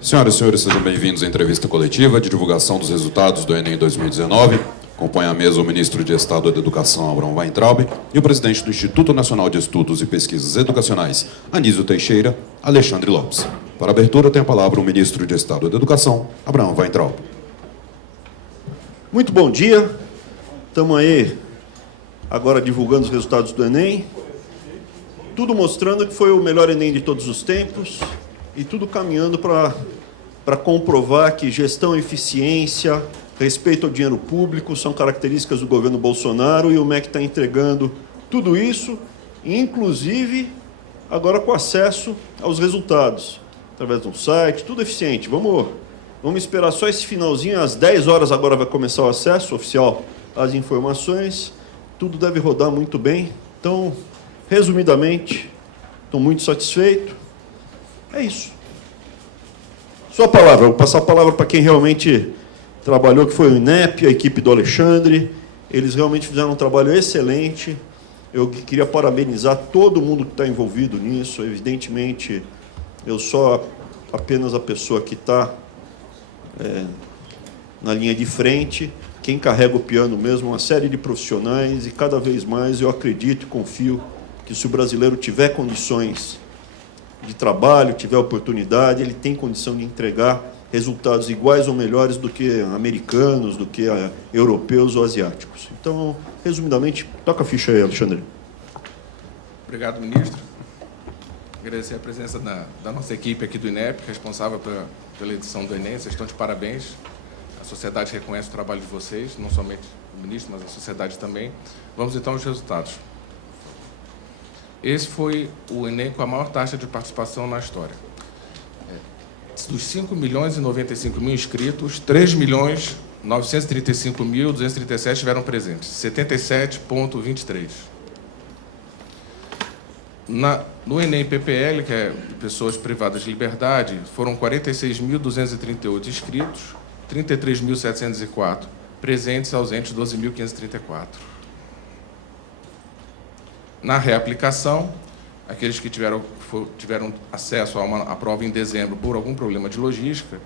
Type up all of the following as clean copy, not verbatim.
Senhoras e senhores, sejam bem-vindos à entrevista coletiva de divulgação dos resultados do Enem 2019. Acompanha a mesa o ministro de Estado da Educação, Abraham Weintraub, e o presidente do Instituto Nacional de Estudos e Pesquisas Educacionais, Anísio Teixeira, Alexandre Lopes. Para a abertura, tem a palavra o ministro de Estado da Educação, Abraham Weintraub. Muito bom dia. Estamos aí agora divulgando os resultados do Enem. Tudo mostrando que foi o melhor Enem de todos os tempos e tudo caminhando para comprovar que gestão e eficiência, respeito ao dinheiro público são características do governo Bolsonaro e o MEC está entregando tudo isso, inclusive agora com acesso aos resultados, através de um site, tudo eficiente. Vamos esperar só esse finalzinho, às 10 horas agora vai começar o acesso oficial às informações, tudo deve rodar muito bem. Então, resumidamente, estou muito satisfeito. É isso. Sua palavra, vou passar a palavra para quem realmente trabalhou, que foi o INEP, a equipe do Alexandre. Eles realmente fizeram um trabalho excelente. Eu queria parabenizar todo mundo que está envolvido nisso. Evidentemente, eu sou apenas a pessoa que está na linha de frente. Quem carrega o piano mesmo, uma série de profissionais, e cada vez mais eu acredito e confio que se o brasileiro tiver condições de trabalho, tiver oportunidade, ele tem condição de entregar resultados iguais ou melhores do que americanos, do que europeus ou asiáticos. Então, resumidamente, toca a ficha aí, Alexandre. Obrigado, ministro. Agradecer a presença da nossa equipe aqui do INEP, responsável pela edição do Enem. Vocês estão de parabéns. A sociedade reconhece o trabalho de vocês, não somente o ministro, mas a sociedade também. Vamos então aos resultados. Esse foi o Enem com a maior taxa de participação na história. Dos 5.095.000 inscritos, 3.935.237 estiveram presentes, 77,23%. No Enem PPL, que é Pessoas Privadas de Liberdade, foram 46.238 inscritos, 33.704 presentes, ausentes 12.534. Na reaplicação, aqueles que tiveram acesso a prova em dezembro por algum problema de logística,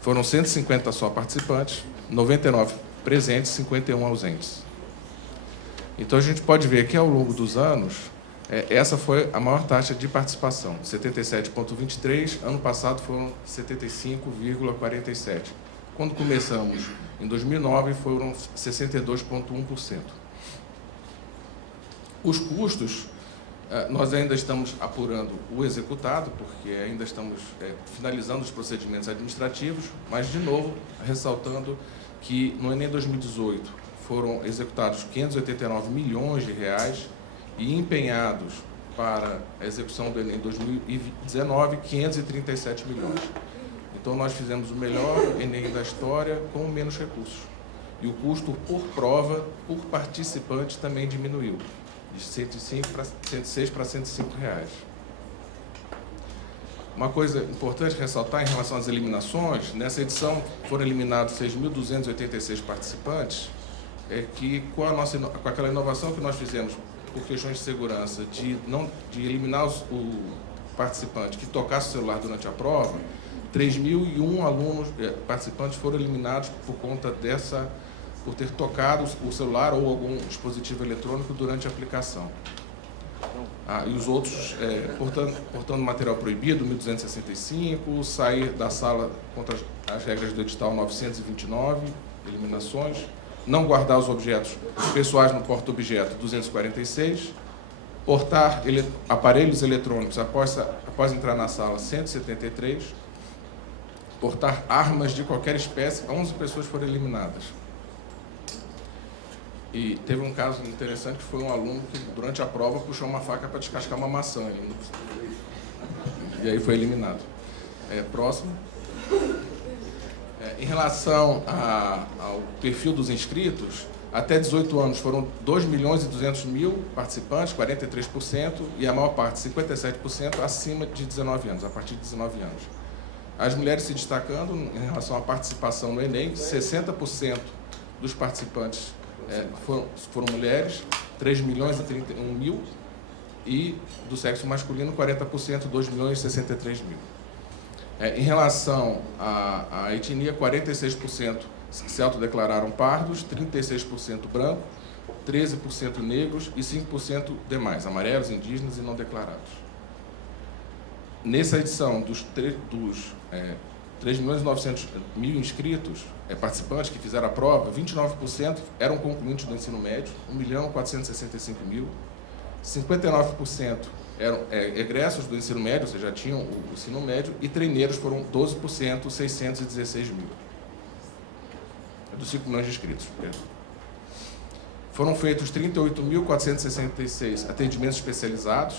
foram 150 só participantes, 99 presentes, 51 ausentes. Então, a gente pode ver que, ao longo dos anos, essa foi a maior taxa de participação, 77,23%, ano passado foram 75,47%. Quando começamos, em 2009, foram 62,1%. Os custos, nós ainda estamos apurando o executado, porque ainda estamos finalizando os procedimentos administrativos, mas, de novo, ressaltando que no Enem 2018 foram executados 589 milhões de reais e empenhados para a execução do Enem 2019, 537 milhões. Então, nós fizemos o melhor Enem da história com menos recursos. E o custo por prova, por participante, também diminuiu, de 106 para 105 reais. Uma coisa importante ressaltar em relação às eliminações, nessa edição foram eliminados 6.286 participantes, que com aquela inovação que nós fizemos por questões de segurança, de eliminar o participante que tocasse o celular durante a prova, 3.001 participantes foram eliminados por conta por ter tocado o celular ou algum dispositivo eletrônico durante a aplicação. E os outros, portando material proibido, 1.265, sair da sala contra as regras do edital 929, eliminações, não guardar os objetos pessoais no porta-objeto, 246, portar aparelhos eletrônicos após entrar na sala, 173, portar armas de qualquer espécie, 11 pessoas foram eliminadas. E teve um caso interessante que foi um aluno que, durante a prova, puxou uma faca para descascar uma maçã. E aí foi eliminado. Próximo. Em relação ao perfil dos inscritos, até 18 anos foram 2.200.000 participantes, 43%, e a maior parte, 57%, acima de 19 anos, a partir de 19 anos. As mulheres se destacando em relação à participação no Enem, 60% dos participantes foram mulheres, 3.031.000, e do sexo masculino, 40%, 2.063.000. Em relação à etnia, 46% se autodeclararam pardos, 36% branco, 13% negros e 5% demais, amarelos, indígenas e não declarados. Nessa edição, dos 3.900.000 inscritos, participantes que fizeram a prova, 29% eram concluintes do ensino médio, 1.465.000, 59% eram egressos do ensino médio, ou seja, já tinham o ensino médio, e treineiros foram 12%, 616.000. Dos 5 milhões de inscritos. Foram feitos 38.466 atendimentos especializados.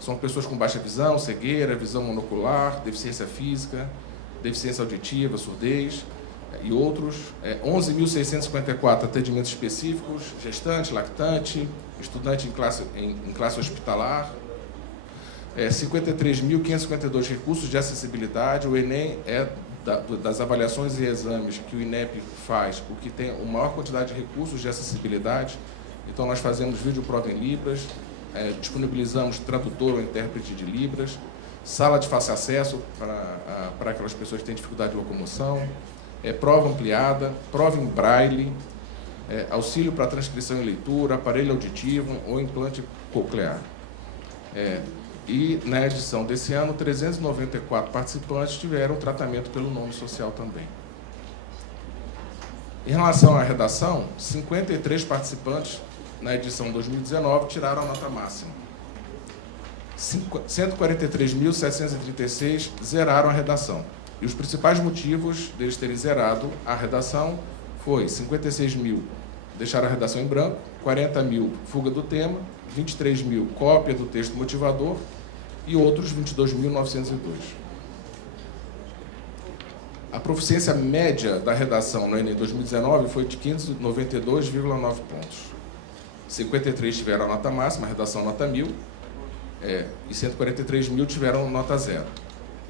São pessoas com baixa visão, cegueira, visão monocular, deficiência física, deficiência auditiva, surdez e outros. 11.654 atendimentos específicos, gestante, lactante, estudante em classe hospitalar. 53.552 recursos de acessibilidade. O Enem é das avaliações e exames que o INEP faz, o que tem a maior quantidade de recursos de acessibilidade. Então, nós fazemos videoprova em Libras, disponibilizamos tradutor ou intérprete de Libras, sala de fácil acesso para aquelas pessoas que têm dificuldade de locomoção, prova ampliada, prova em braille, auxílio para transcrição e leitura, aparelho auditivo ou implante coclear. E, na edição desse ano, 394 participantes tiveram tratamento pelo nome social também. Em relação à redação, 53 participantes, na edição 2019, tiraram a nota máxima. 143.736 zeraram a redação. E os principais motivos deles terem zerado a redação foi 56.000 deixaram a redação em branco, 40.000 fuga do tema, 23.000 cópia do texto motivador e outros 22.902. A proficiência média da redação no Enem 2019 foi de 592,9 pontos. 53 tiveram a nota máxima, a redação nota 1.000, e 143.000 tiveram nota 0.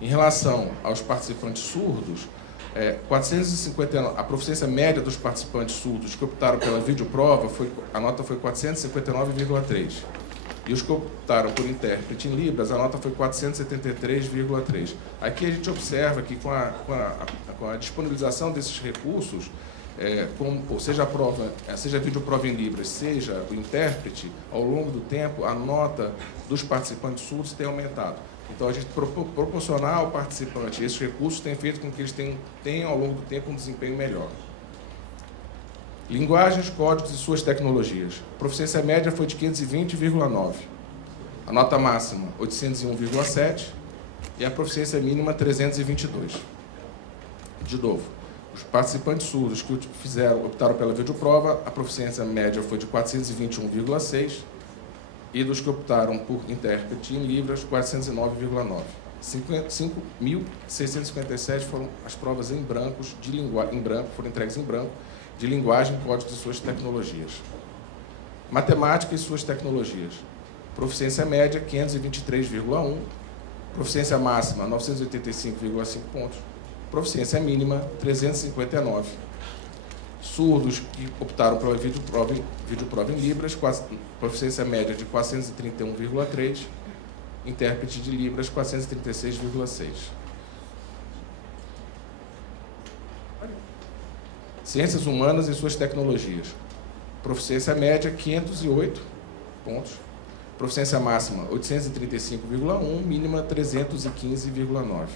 Em relação aos participantes surdos, 459, a proficiência média dos participantes surdos que optaram pela videoprova, a nota foi 459,3. E os que optaram por intérprete em Libras, a nota foi 473,3. Aqui a gente observa que com a disponibilização desses recursos, seja a videoprova em Libras, seja o intérprete, ao longo do tempo, a nota dos participantes surdos tem aumentado. Então, a gente proporcionar ao participante esses recursos tem feito com que eles tenham, ao longo do tempo, um desempenho melhor. Linguagens, códigos e suas tecnologias. A proficiência média foi de 520,9. A nota máxima, 801,7. E a proficiência mínima, 322. De novo, os participantes surdos que optaram pela videoprova, a proficiência média foi de 421,6. E dos que optaram por intérprete em Libras, 409,9. 5.657 foram as provas em branco, foram entregues em branco, de linguagem, códigos e suas tecnologias. Matemática e suas tecnologias. Proficiência média, 523,1. Proficiência máxima, 985,5 pontos. Proficiência mínima, 359. Surdos que optaram pela videoprova em Libras, proficiência média de 431,3. Intérprete de Libras, 436,6. Ciências humanas e suas tecnologias. Proficiência média, 508 pontos. Proficiência máxima, 835,1. Mínima, 315,9.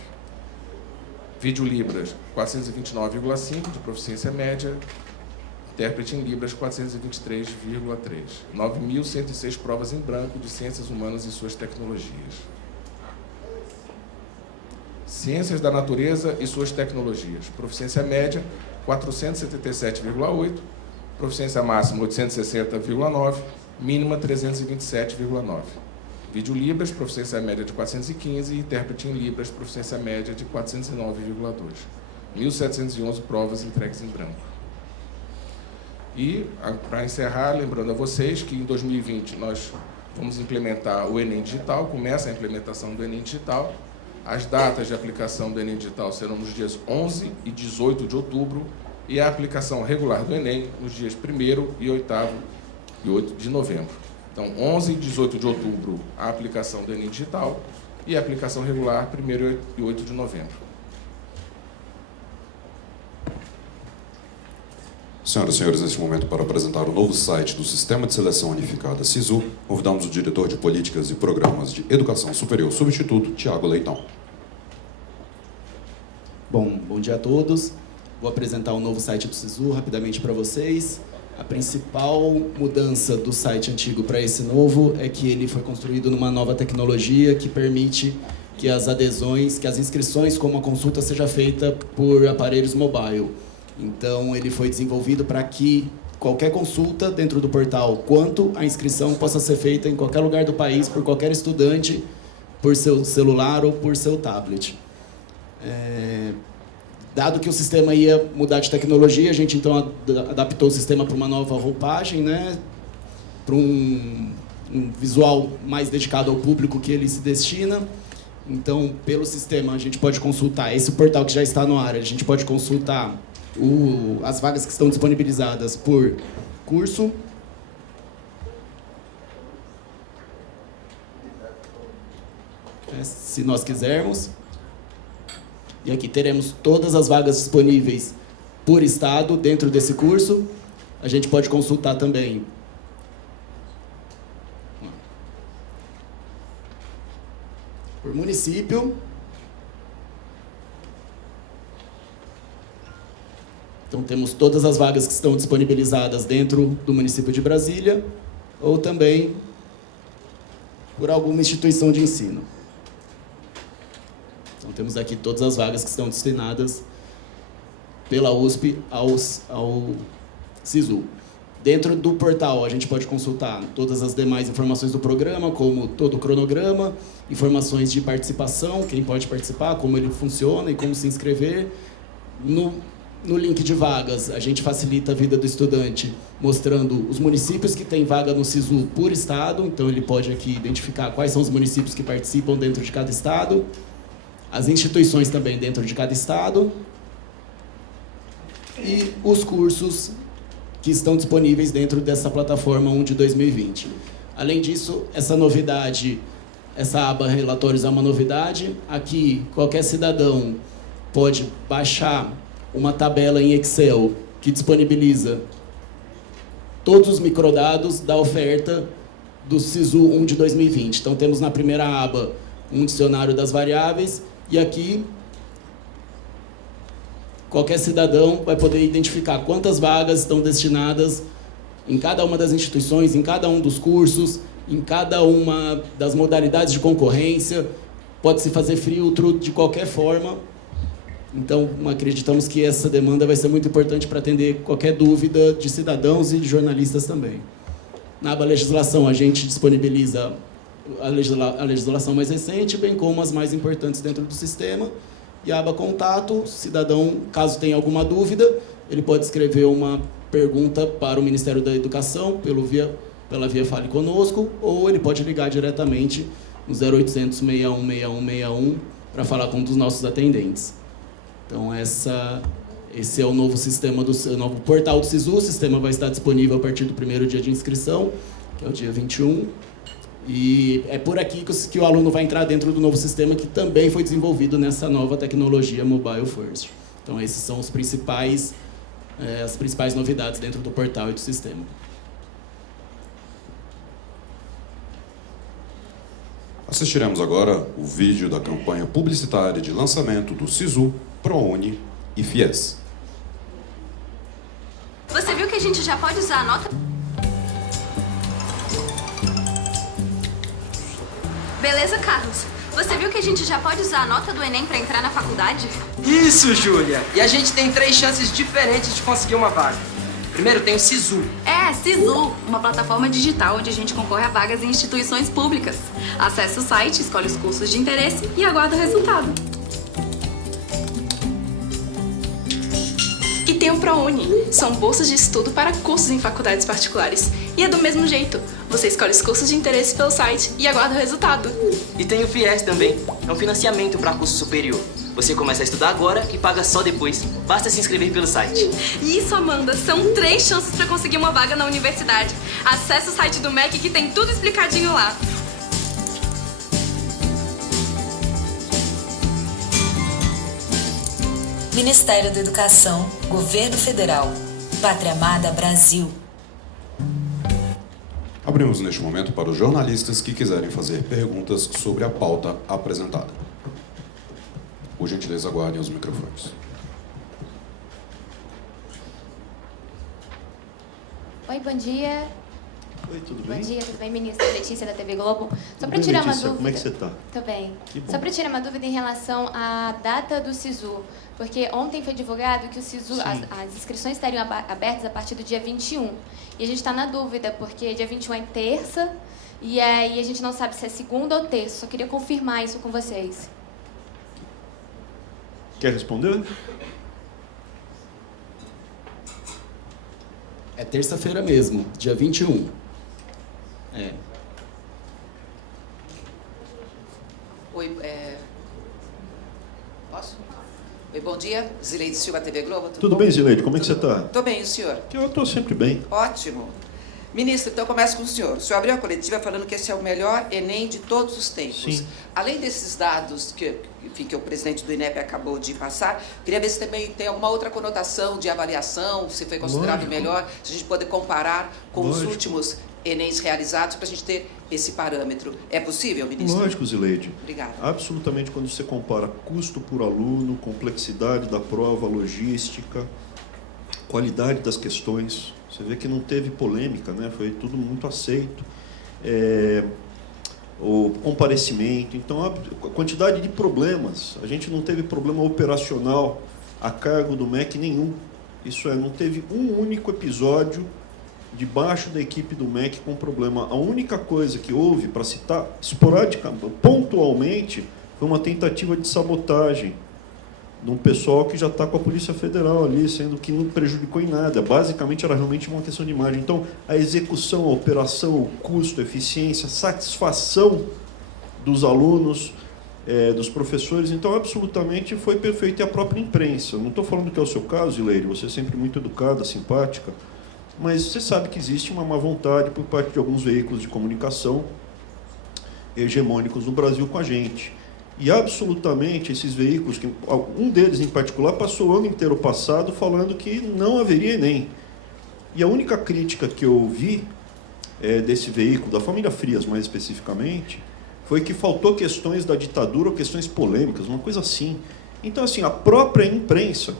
Vídeo Libras, 429,5 de proficiência média. Intérprete em Libras, 423,3. 9.106 provas em branco de ciências humanas e suas tecnologias. Ciências da natureza e suas tecnologias. Proficiência média, 477,8. Proficiência máxima, 860,9. Mínima, 327,9. Vídeo Libras, proficiência média de 415. E intérprete em Libras, proficiência média de 409,2. 1.711 provas entregues em branco. E, para encerrar, lembrando a vocês que em 2020 nós vamos implementar o Enem Digital, começa a implementação do Enem Digital. As datas de aplicação do Enem Digital serão nos dias 11 e 18 de outubro e a aplicação regular do Enem nos dias 1º e 8º de novembro. Então, 11 e 18 de outubro, a aplicação do Enem Digital e a aplicação regular 1º e 8 de novembro. Senhoras e senhores, neste momento, para apresentar o novo site do Sistema de Seleção Unificada SISU, convidamos o diretor de Políticas e Programas de Educação Superior Substituto, Tiago Leitão. Bom dia a todos. Vou apresentar o novo site do SISU rapidamente para vocês. A principal mudança do site antigo para esse novo é que ele foi construído numa nova tecnologia que permite que as adesões, que as inscrições como a consulta seja feita por aparelhos mobile. Então, ele foi desenvolvido para que qualquer consulta dentro do portal, quanto a inscrição possa ser feita em qualquer lugar do país, por qualquer estudante, por seu celular ou por seu tablet. Dado que o sistema ia mudar de tecnologia, a gente então adaptou o sistema para uma nova roupagem, né? Para um visual mais dedicado ao público que ele se destina. Então, pelo sistema, a gente pode consultar esse portal que já está no ar, a gente pode consultar as vagas que estão disponibilizadas por curso, se nós quisermos. E aqui teremos todas as vagas disponíveis por estado dentro desse curso. A gente pode consultar também por município. Então, temos todas as vagas que estão disponibilizadas dentro do município de Brasília ou também por alguma instituição de ensino. Então, temos aqui todas as vagas que estão destinadas pela USP ao SISU. Dentro do portal, a gente pode consultar todas as demais informações do programa, como todo o cronograma, informações de participação, quem pode participar, como ele funciona e como se inscrever. No link de vagas, a gente facilita a vida do estudante, mostrando os municípios que têm vaga no SISU por estado. Então, ele pode aqui identificar quais são os municípios que participam dentro de cada estado, as instituições também dentro de cada estado e os cursos que estão disponíveis dentro dessa plataforma 1 de 2020. Além disso, essa novidade, essa aba relatórios é uma novidade. Aqui, qualquer cidadão pode baixar uma tabela em Excel que disponibiliza todos os microdados da oferta do SISU 1 de 2020. Então, temos na primeira aba um dicionário das variáveis e aqui qualquer cidadão vai poder identificar quantas vagas estão destinadas em cada uma das instituições, em cada um dos cursos, em cada uma das modalidades de concorrência. Pode-se fazer filtro de qualquer forma. Então, acreditamos que essa demanda vai ser muito importante para atender qualquer dúvida de cidadãos e de jornalistas também. Na aba legislação, a gente disponibiliza a legislação mais recente, bem como as mais importantes dentro do sistema. E a aba contato, cidadão, caso tenha alguma dúvida, ele pode escrever uma pergunta para o Ministério da Educação pela via Fale Conosco, ou ele pode ligar diretamente no 0800 61 61 61 para falar com um dos nossos atendentes. Então, esse é o novo sistema, o novo portal do SISU. O sistema vai estar disponível a partir do primeiro dia de inscrição, que é o dia 21. E é por aqui que o aluno vai entrar dentro do novo sistema, que também foi desenvolvido nessa nova tecnologia Mobile First. Então, esses são as principais novidades dentro do portal e do sistema. Assistiremos agora o vídeo da campanha publicitária de lançamento do SISU, ProUni e FIES. Você viu que a gente já pode usar a nota? Beleza, Carlos? Você viu que a gente já pode usar a nota do Enem para entrar na faculdade? Isso, Júlia! E a gente tem 3 chances diferentes de conseguir uma vaga. Primeiro tem o SISU. SISU, uma plataforma digital onde a gente concorre a vagas em instituições públicas. Acesse o site, escolhe os cursos de interesse e aguarda o resultado. E tem o ProUni. São bolsas de estudo para cursos em faculdades particulares. E é do mesmo jeito. Você escolhe os cursos de interesse pelo site e aguarda o resultado. E tem o FIES também. É um financiamento para curso superior. Você começa a estudar agora e paga só depois. Basta se inscrever pelo site. Isso, Amanda. São 3 chances para conseguir uma vaga na universidade. Acesse o site do MEC que tem tudo explicadinho lá. Ministério da Educação, Governo Federal, Pátria Amada Brasil. Abrimos neste momento para os jornalistas que quiserem fazer perguntas sobre a pauta apresentada. Por gentileza, aguardem os microfones. Oi, bom dia. Oi, tudo bem? Bom dia, tudo bem, ministra Letícia da TV Globo? Só para bem, tirar Letícia, uma dúvida. como é que você está? Tô bem. Que bom. Só para tirar uma dúvida em relação à data do SISU, porque ontem foi divulgado que o SISU, as inscrições estariam abertas a partir do dia 21. E a gente está na dúvida, porque dia 21 é terça, e aí a gente não sabe se é segunda ou terça. Só queria confirmar isso com vocês. Quer responder? É terça-feira mesmo, dia 21. Oi, posso? Oi, bom dia. Zileide Silva, TV Globo. Tudo bem, Zileide? Como é que você está? Tô bem, e o senhor? Eu estou sempre bem. Ótimo. Ministro, então começo com o senhor. O senhor abriu a coletiva falando que esse é o melhor Enem de todos os tempos. Sim. Além desses dados que o presidente do INEP acabou de passar, queria ver se também tem alguma outra conotação de avaliação, se foi considerado Lógico. melhor, se a gente pode comparar com os Lógico. últimos Enems realizados para a gente ter esse parâmetro. É possível, ministro? Lógico, Zileide. Obrigada. Absolutamente, quando você compara custo por aluno, complexidade da prova, logística, qualidade das questões, você vê que não teve polêmica, né? Foi tudo muito aceito. O comparecimento, então a quantidade de problemas, a gente não teve problema operacional a cargo do MEC nenhum. Isso é, não teve um único episódio debaixo da equipe do MEC com problema. A única coisa que houve, para citar esporadicamente, pontualmente, foi uma tentativa de sabotagem de um pessoal que já está com a Polícia Federal ali, sendo que não prejudicou em nada. Basicamente, era realmente uma questão de imagem. Então, a execução, a operação, o custo, a eficiência, a satisfação dos alunos, dos professores, então, absolutamente foi perfeito. E a própria imprensa. Não estou falando que é o seu caso, Zileide, você é sempre muito educada, simpática, mas você sabe que existe uma má vontade por parte de alguns veículos de comunicação hegemônicos no Brasil com a gente. E absolutamente esses veículos, um deles em particular, passou o ano inteiro passado falando que não haveria Enem. E a única crítica que eu ouvi desse veículo, da família Frias mais especificamente, foi que faltou questões da ditadura ou questões polêmicas, uma coisa assim. Então, assim, a própria imprensa,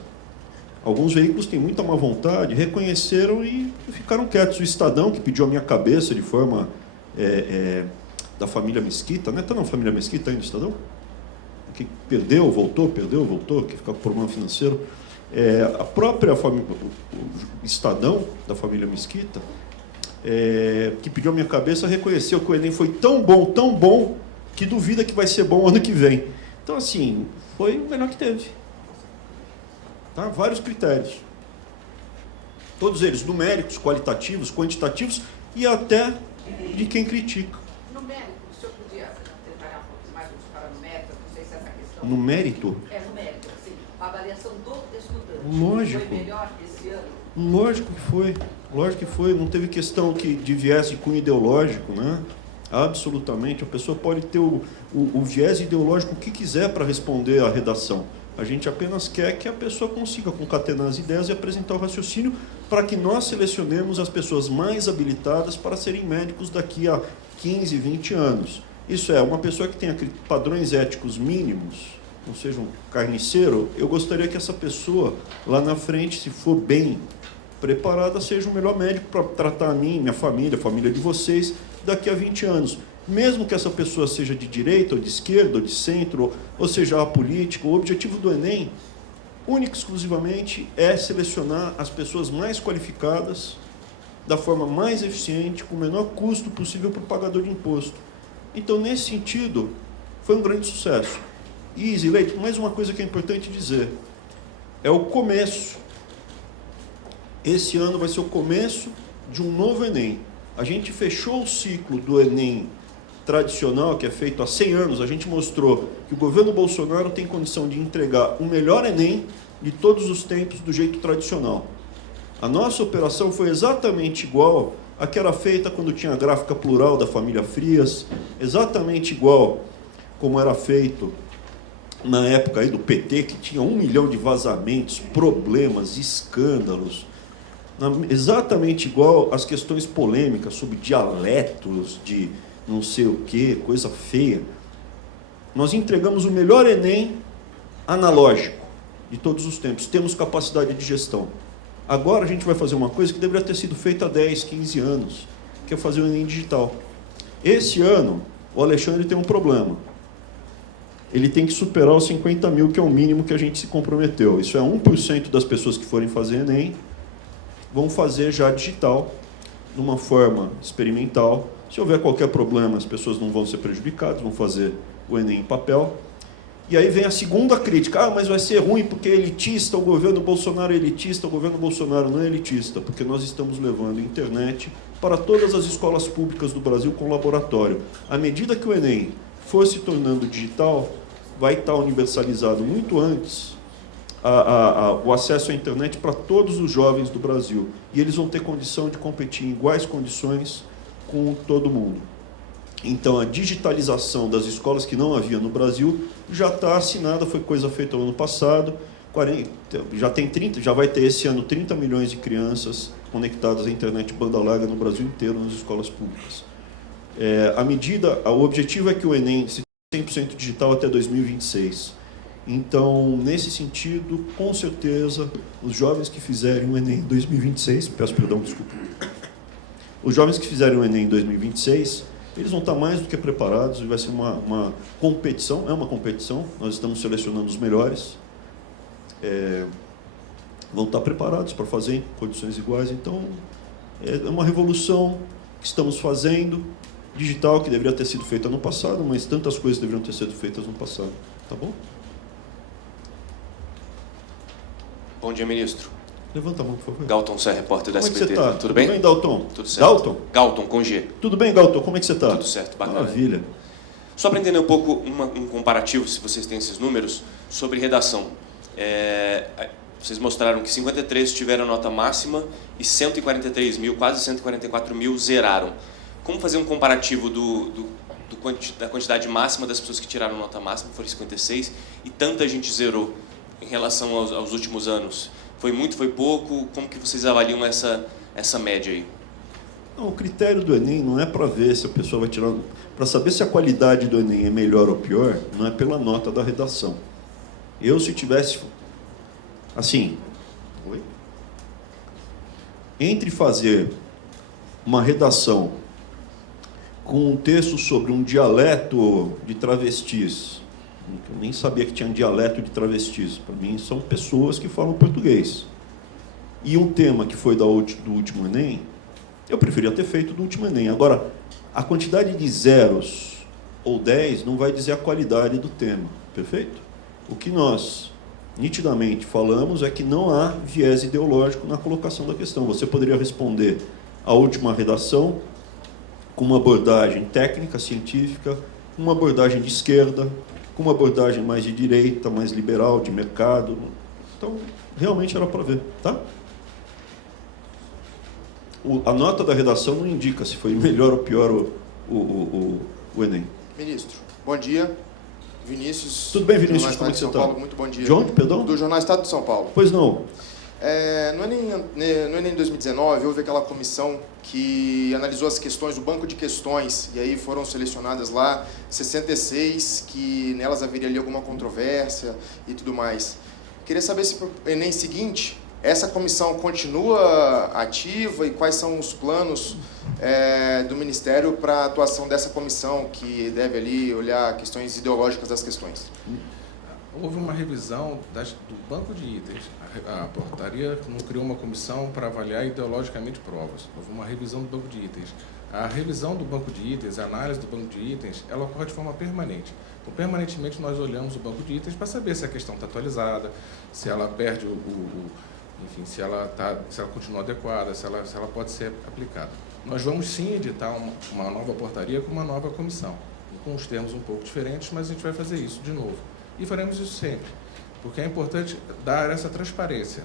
alguns veículos têm muita má vontade, reconheceram e ficaram quietos. O Estadão, que pediu a minha cabeça de forma da família Mesquita, né? Está na família Mesquita ainda, o Estadão? Que perdeu, voltou, que fica com problema financeiro. A própria família, o Estadão, da família Mesquita, que pediu a minha cabeça, reconheceu que o Enem foi tão bom, que duvida que vai ser bom ano que vem. Então, assim, foi o melhor que teve. Tá? Vários critérios. Todos eles numéricos, qualitativos, quantitativos e até de quem critica. Numérico, o senhor podia detalhar um pouco mais para numérico? Não sei se essa questão... No mérito? Numérico, assim, a avaliação do estudante. Lógico. Foi melhor esse ano? Lógico que foi. Lógico que foi. Não teve questão de viés de cunho ideológico, né? Absolutamente. A pessoa pode ter o viés ideológico que quiser para responder à redação. A gente apenas quer que a pessoa consiga concatenar as ideias e apresentar o raciocínio para que nós selecionemos as pessoas mais habilitadas para serem médicos daqui a 15, 20 anos. Isso é, uma pessoa que tenha padrões éticos mínimos, não seja um carniceiro, eu gostaria que essa pessoa, lá na frente, se for bem preparada, seja o melhor médico para tratar a mim, minha família, a família de vocês, daqui a 20 anos. Mesmo que essa pessoa seja de direita, ou de esquerda, ou de centro, ou seja apolítico, o objetivo do Enem, único e exclusivamente, é selecionar as pessoas mais qualificadas, da forma mais eficiente, com o menor custo possível para o pagador de imposto. Então, nesse sentido, foi um grande sucesso. E, Zileide, mais uma coisa que é importante dizer, é o começo. Esse ano vai ser o começo de um novo Enem. A gente fechou o ciclo do Enem tradicional, que é feito há 100 anos. A gente mostrou que o governo Bolsonaro tem condição de entregar o melhor Enem de todos os tempos do jeito tradicional. A nossa operação foi exatamente igual à que era feita quando tinha a gráfica plural da família Frias, exatamente igual como era feito na época aí do PT, que tinha 1 milhão de vazamentos, problemas, escândalos, exatamente igual às questões polêmicas sobre dialetos de não sei o quê, coisa feia. Nós entregamos o melhor Enem analógico de todos os tempos. Temos capacidade de gestão. Agora a gente vai fazer uma coisa que deveria ter sido feita há 10, 15 anos, que é fazer o Enem digital. Esse ano, o Alexandre tem um problema. Ele tem que superar os 50 mil, que é o mínimo que a gente se comprometeu. Isso é 1% das pessoas que forem fazer Enem vão fazer já digital, numa forma experimental. Se houver qualquer problema, as pessoas não vão ser prejudicadas, vão fazer o Enem em papel. E aí vem a segunda crítica. Mas vai ser ruim porque é elitista, o governo Bolsonaro é elitista. O governo Bolsonaro não é elitista, porque nós estamos levando a internet para todas as escolas públicas do Brasil com laboratório. À medida que o Enem for se tornando digital, vai estar universalizado muito antes o acesso à internet para todos os jovens do Brasil. E eles vão ter condição de competir em iguais condições com todo mundo. Então, a digitalização das escolas que não havia no Brasil já está assinada, foi coisa feita no ano passado. Já vai ter esse ano 30 milhões de crianças conectadas à internet banda larga no Brasil inteiro, nas escolas públicas. O objetivo é que o Enem se 100% digital até 2026. Então, nesse sentido, com certeza, os jovens que fizerem o Enem em 2026, peço perdão, desculpa. Os jovens que fizerem o Enem em 2026, eles vão estar mais do que preparados, e vai ser uma competição, é uma competição, nós estamos selecionando os melhores, vão estar preparados para fazer em condições iguais. Então, é uma revolução que estamos fazendo, digital, que deveria ter sido feita no passado, mas tantas coisas deveriam ter sido feitas no passado. Tá bom? Bom dia, ministro. Levanta a mão, por favor. Galton Serra, repórter da SBT. Como é que você está? Tudo bem? Tudo bem, Dalton? Tudo certo. Dalton? Galton, com G. Tudo bem, Galton? Como é que você está? Tudo certo, bacana. Maravilha. Só para entender um pouco, um comparativo, se vocês têm esses números, sobre redação. Vocês mostraram que 53 tiveram nota máxima e 143 mil, quase 144 mil, zeraram. Como fazer um comparativo da quantidade máxima das pessoas que tiraram nota máxima, foram 56, e tanta gente zerou em relação aos últimos anos? Foi muito, foi pouco? Como que vocês avaliam essa média aí? Não, o critério do Enem não é para ver se a pessoa vai tirar... Para saber se a qualidade do Enem é melhor ou pior, não é pela nota da redação. Eu, se tivesse... Assim... Oi? Entre fazer uma redação com um texto sobre um dialeto de travestis... Eu nem sabia que tinha um dialeto de travestis. Para mim, são pessoas que falam português. E um tema que foi do último Enem, eu preferia ter feito do último Enem. Agora, a quantidade de zeros ou 10 não vai dizer a qualidade do tema, perfeito? O que nós, nitidamente, falamos é que não há viés ideológico na colocação da questão. Você poderia responder a última redação com uma abordagem técnica, científica, uma abordagem de esquerda, com uma abordagem mais de direita, mais liberal, de mercado. Então, realmente era para ver, tá? A nota da redação não indica se foi melhor ou pior o Enem. Ministro, bom dia. Vinícius. Tudo bem, Vinícius? Como é que você está? Muito bom dia. De onde, perdão? Do Jornal Estado de São Paulo. Pois não. No Enem 2019, houve aquela comissão que analisou as questões do banco de questões, e aí foram selecionadas lá 66, que nelas haveria ali alguma controvérsia e tudo mais. Queria saber se para o Enem seguinte, essa comissão continua ativa e quais são os planos do Ministério para a atuação dessa comissão, que deve ali olhar questões ideológicas das questões. Houve uma revisão do banco de itens. A portaria não criou uma comissão para avaliar ideologicamente provas. Houve uma revisão do banco de itens. A revisão do banco de itens, a análise do banco de itens, ela ocorre de forma permanente. Então, permanentemente, nós olhamos o banco de itens para saber se a questão está atualizada, se ela perde enfim, se ela continua adequada, se ela pode ser aplicada. Nós vamos sim editar uma nova portaria com uma nova comissão, com os termos um pouco diferentes, mas a gente vai fazer isso de novo. E faremos isso sempre, porque é importante dar essa transparência,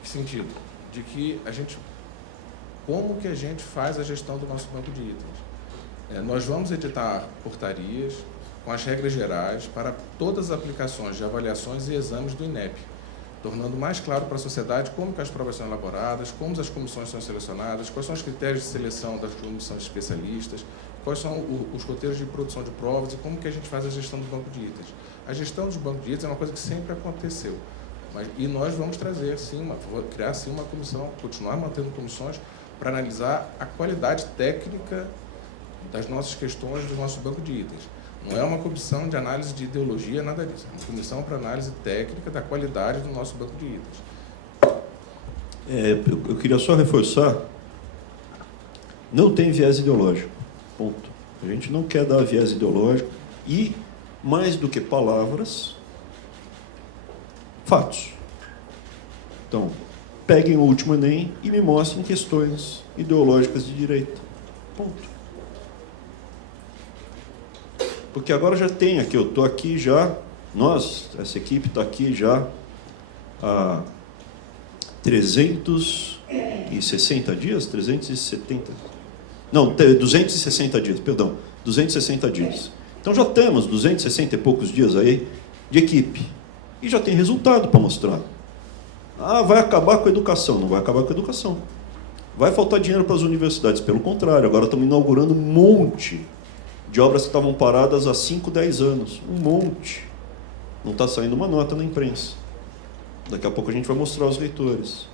no sentido de que como que a gente faz a gestão do nosso banco de itens. Nós vamos editar portarias, com as regras gerais para todas as aplicações de avaliações e exames do INEP, tornando mais claro para a sociedade como que as provas são elaboradas, como as comissões são selecionadas, quais são os critérios de seleção das comissões de especialistas, quais são os roteiros de produção de provas e como que a gente faz a gestão do banco de itens. A gestão dos bancos de itens é uma coisa que sempre aconteceu. E nós vamos trazer, sim, criar sim uma comissão, continuar mantendo comissões para analisar a qualidade técnica das nossas questões do nosso banco de itens. Não é uma comissão de análise de ideologia, nada disso. É uma comissão para análise técnica da qualidade do nosso banco de itens. Eu queria só reforçar, não tem viés ideológico, ponto. A gente não quer dar viés ideológico e, mais do que palavras, fatos. Então, peguem o último Enem e me mostrem questões ideológicas de direita. Ponto. Porque agora já tem aqui, eu estou aqui já, essa equipe está aqui já há 360 dias, 370, não, 260 dias, perdão, 260 dias. Então já temos 260 e poucos dias aí de equipe. E já tem resultado para mostrar. Vai acabar com a educação. Não vai acabar com a educação. Vai faltar dinheiro para as universidades. Pelo contrário, agora estamos inaugurando um monte de obras que estavam paradas há 5, 10 anos. Um monte. Não está saindo uma nota na imprensa. Daqui a pouco a gente vai mostrar aos reitores.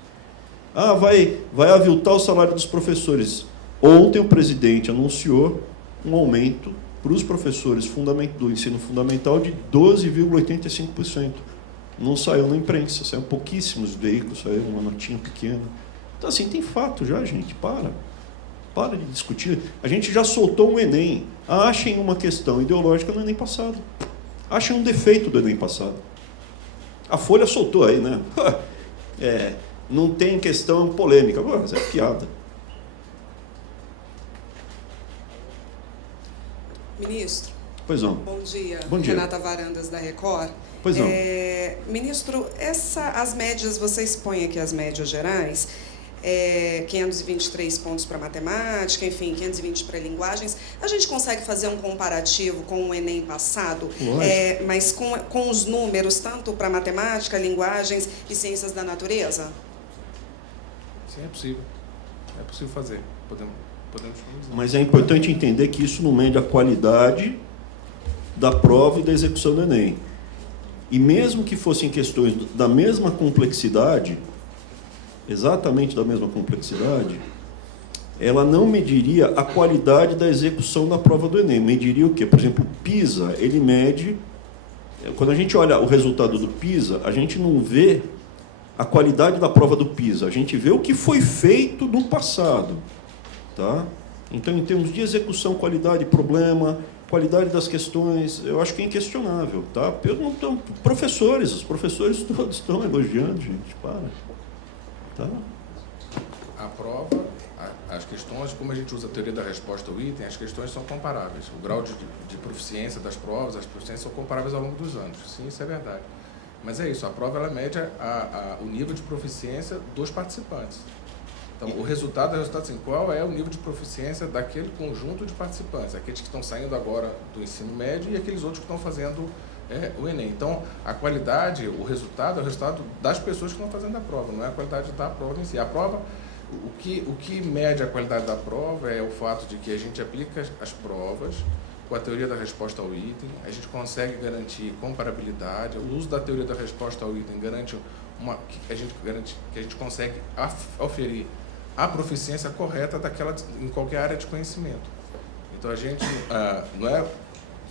Vai aviltar o salário dos professores. Ontem o presidente anunciou um aumento para os professores do ensino fundamental de 12,85%. Não saiu na imprensa, saiu pouquíssimos veículos, saiu uma notinha pequena. Então, assim, tem fato já, gente, para de discutir. A gente já soltou um Enem. Achem uma questão ideológica no Enem passado. Achem um defeito do Enem passado. A Folha soltou aí, né? Não tem questão polêmica. Mas é piada. Ministro. Pois não. Bom dia. Bom dia. Renata Varandas, da Record. Pois não. Ministro, as médias, você expõe aqui as médias gerais, 523 pontos para matemática, enfim, 520 para linguagens. A gente consegue fazer um comparativo com o Enem passado, mas com os números, tanto para matemática, linguagens e ciências da natureza? Sim, é possível. É possível fazer. Podemos fazer. Mas é importante entender que isso não mede a qualidade da prova e da execução do Enem. E mesmo que fossem questões da mesma complexidade, exatamente da mesma complexidade, ela não mediria a qualidade da execução da prova do Enem. Mediria o quê? Por exemplo, o PISA, ele mede... Quando a gente olha o resultado do PISA, a gente não vê a qualidade da prova do PISA, a gente vê o que foi feito no passado. Tá? Então, em termos de execução, qualidade, problema, qualidade das questões, eu acho que é inquestionável. Tá? Os professores todos estão elogiando, gente, Tá? A prova, as questões, como a gente usa a teoria da resposta ao item, as questões são comparáveis. O grau de proficiência das provas, as proficiências são comparáveis ao longo dos anos. Sim, isso é verdade. Mas é isso, a prova ela mede o nível de proficiência dos participantes. Então, o resultado é assim, qual é o nível de proficiência daquele conjunto de participantes, aqueles que estão saindo agora do ensino médio e aqueles outros que estão fazendo o Enem. Então, a qualidade, o resultado é o resultado das pessoas que estão fazendo a prova, não é a qualidade da prova em si. A prova, o que mede a qualidade da prova é o fato de que a gente aplica as provas com a teoria da resposta ao item, a gente consegue garantir comparabilidade, o uso da teoria da resposta ao item garante que a gente consegue oferir a proficiência correta em qualquer área de conhecimento. Então, a gente não é...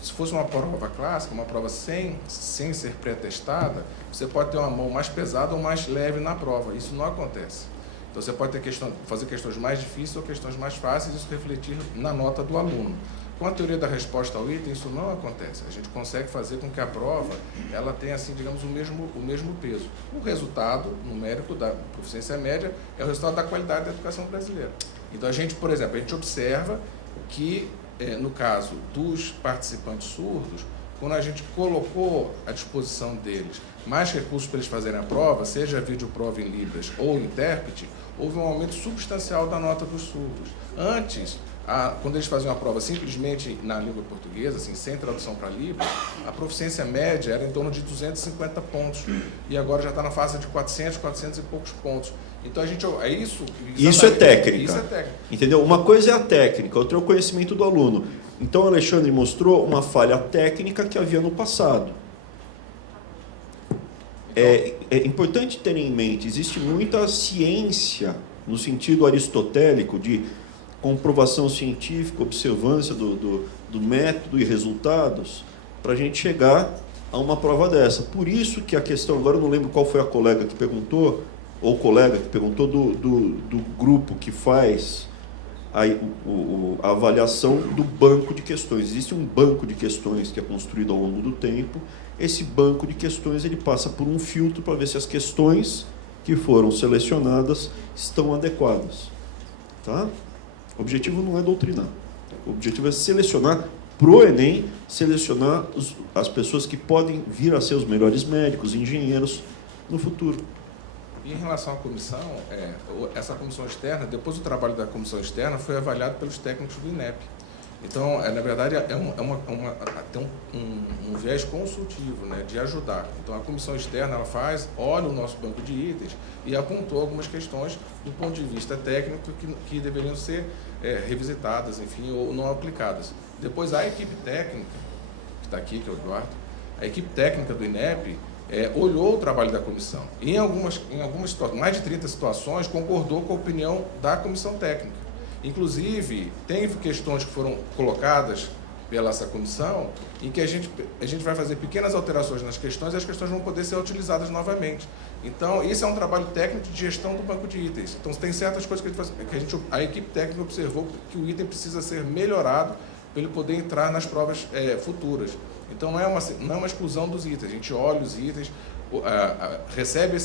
Se fosse uma prova clássica, uma prova sem ser pré-testada, você pode ter uma mão mais pesada ou mais leve na prova. Isso não acontece. Então, você pode fazer questões mais difíceis ou questões mais fáceis e isso refletir na nota do aluno. Com a teoria da resposta ao item, isso não acontece. A gente consegue fazer com que a prova ela tenha, assim, digamos, o mesmo peso. O resultado numérico da proficiência média é o resultado da qualidade da educação brasileira. Então, a gente, por exemplo, a gente observa que, no caso dos participantes surdos, quando a gente colocou à disposição deles mais recursos para eles fazerem a prova, seja videoprova em Libras ou intérprete, houve um aumento substancial da nota dos surdos. Antes, Quando eles faziam a prova simplesmente na língua portuguesa, assim, sem tradução para Libras, a proficiência média era em torno de 250 pontos. E agora já está na fase de 400 e poucos pontos. Então, Isso é técnica. Isso é técnica. Entendeu? Uma coisa é a técnica, outra é o conhecimento do aluno. Então, o Alexandre mostrou uma falha técnica que havia no passado. É importante ter em mente, existe muita ciência, no sentido aristotélico, de comprovação científica, observância do método e resultados, para a gente chegar a uma prova dessa. Por isso que a questão, agora eu não lembro qual foi a colega que perguntou, ou colega que perguntou do grupo que faz a avaliação do banco de questões. Existe um banco de questões que é construído ao longo do tempo. Esse banco de questões ele passa por um filtro para ver se as questões que foram selecionadas estão adequadas. Tá? O objetivo não é doutrinar. O objetivo é selecionar para o Enem, selecionar as pessoas que podem vir a ser os melhores médicos, engenheiros no futuro. E em relação à comissão, essa comissão externa, depois do trabalho da comissão externa, foi avaliado pelos técnicos do INEP. Então, na verdade, tem um viés consultivo, né, de ajudar. Então, a comissão externa ela olha o nosso banco de itens e apontou algumas questões do ponto de vista técnico que deveriam ser revisitadas, enfim, ou não aplicadas. Depois, a equipe técnica, que está aqui, que é o Eduardo, a equipe técnica do INEP olhou o trabalho da comissão. E em algumas situações, mais de 30 situações, concordou com a opinião da comissão técnica. Inclusive, tem questões que foram colocadas pela essa comissão em que a gente vai fazer pequenas alterações nas questões e as questões vão poder ser utilizadas novamente. Então, isso é um trabalho técnico de gestão do banco de itens. Então, tem certas coisas que a equipe técnica observou que o item precisa ser melhorado para ele poder entrar nas provas futuras. Então, não é uma exclusão dos itens. A gente olha os itens, recebe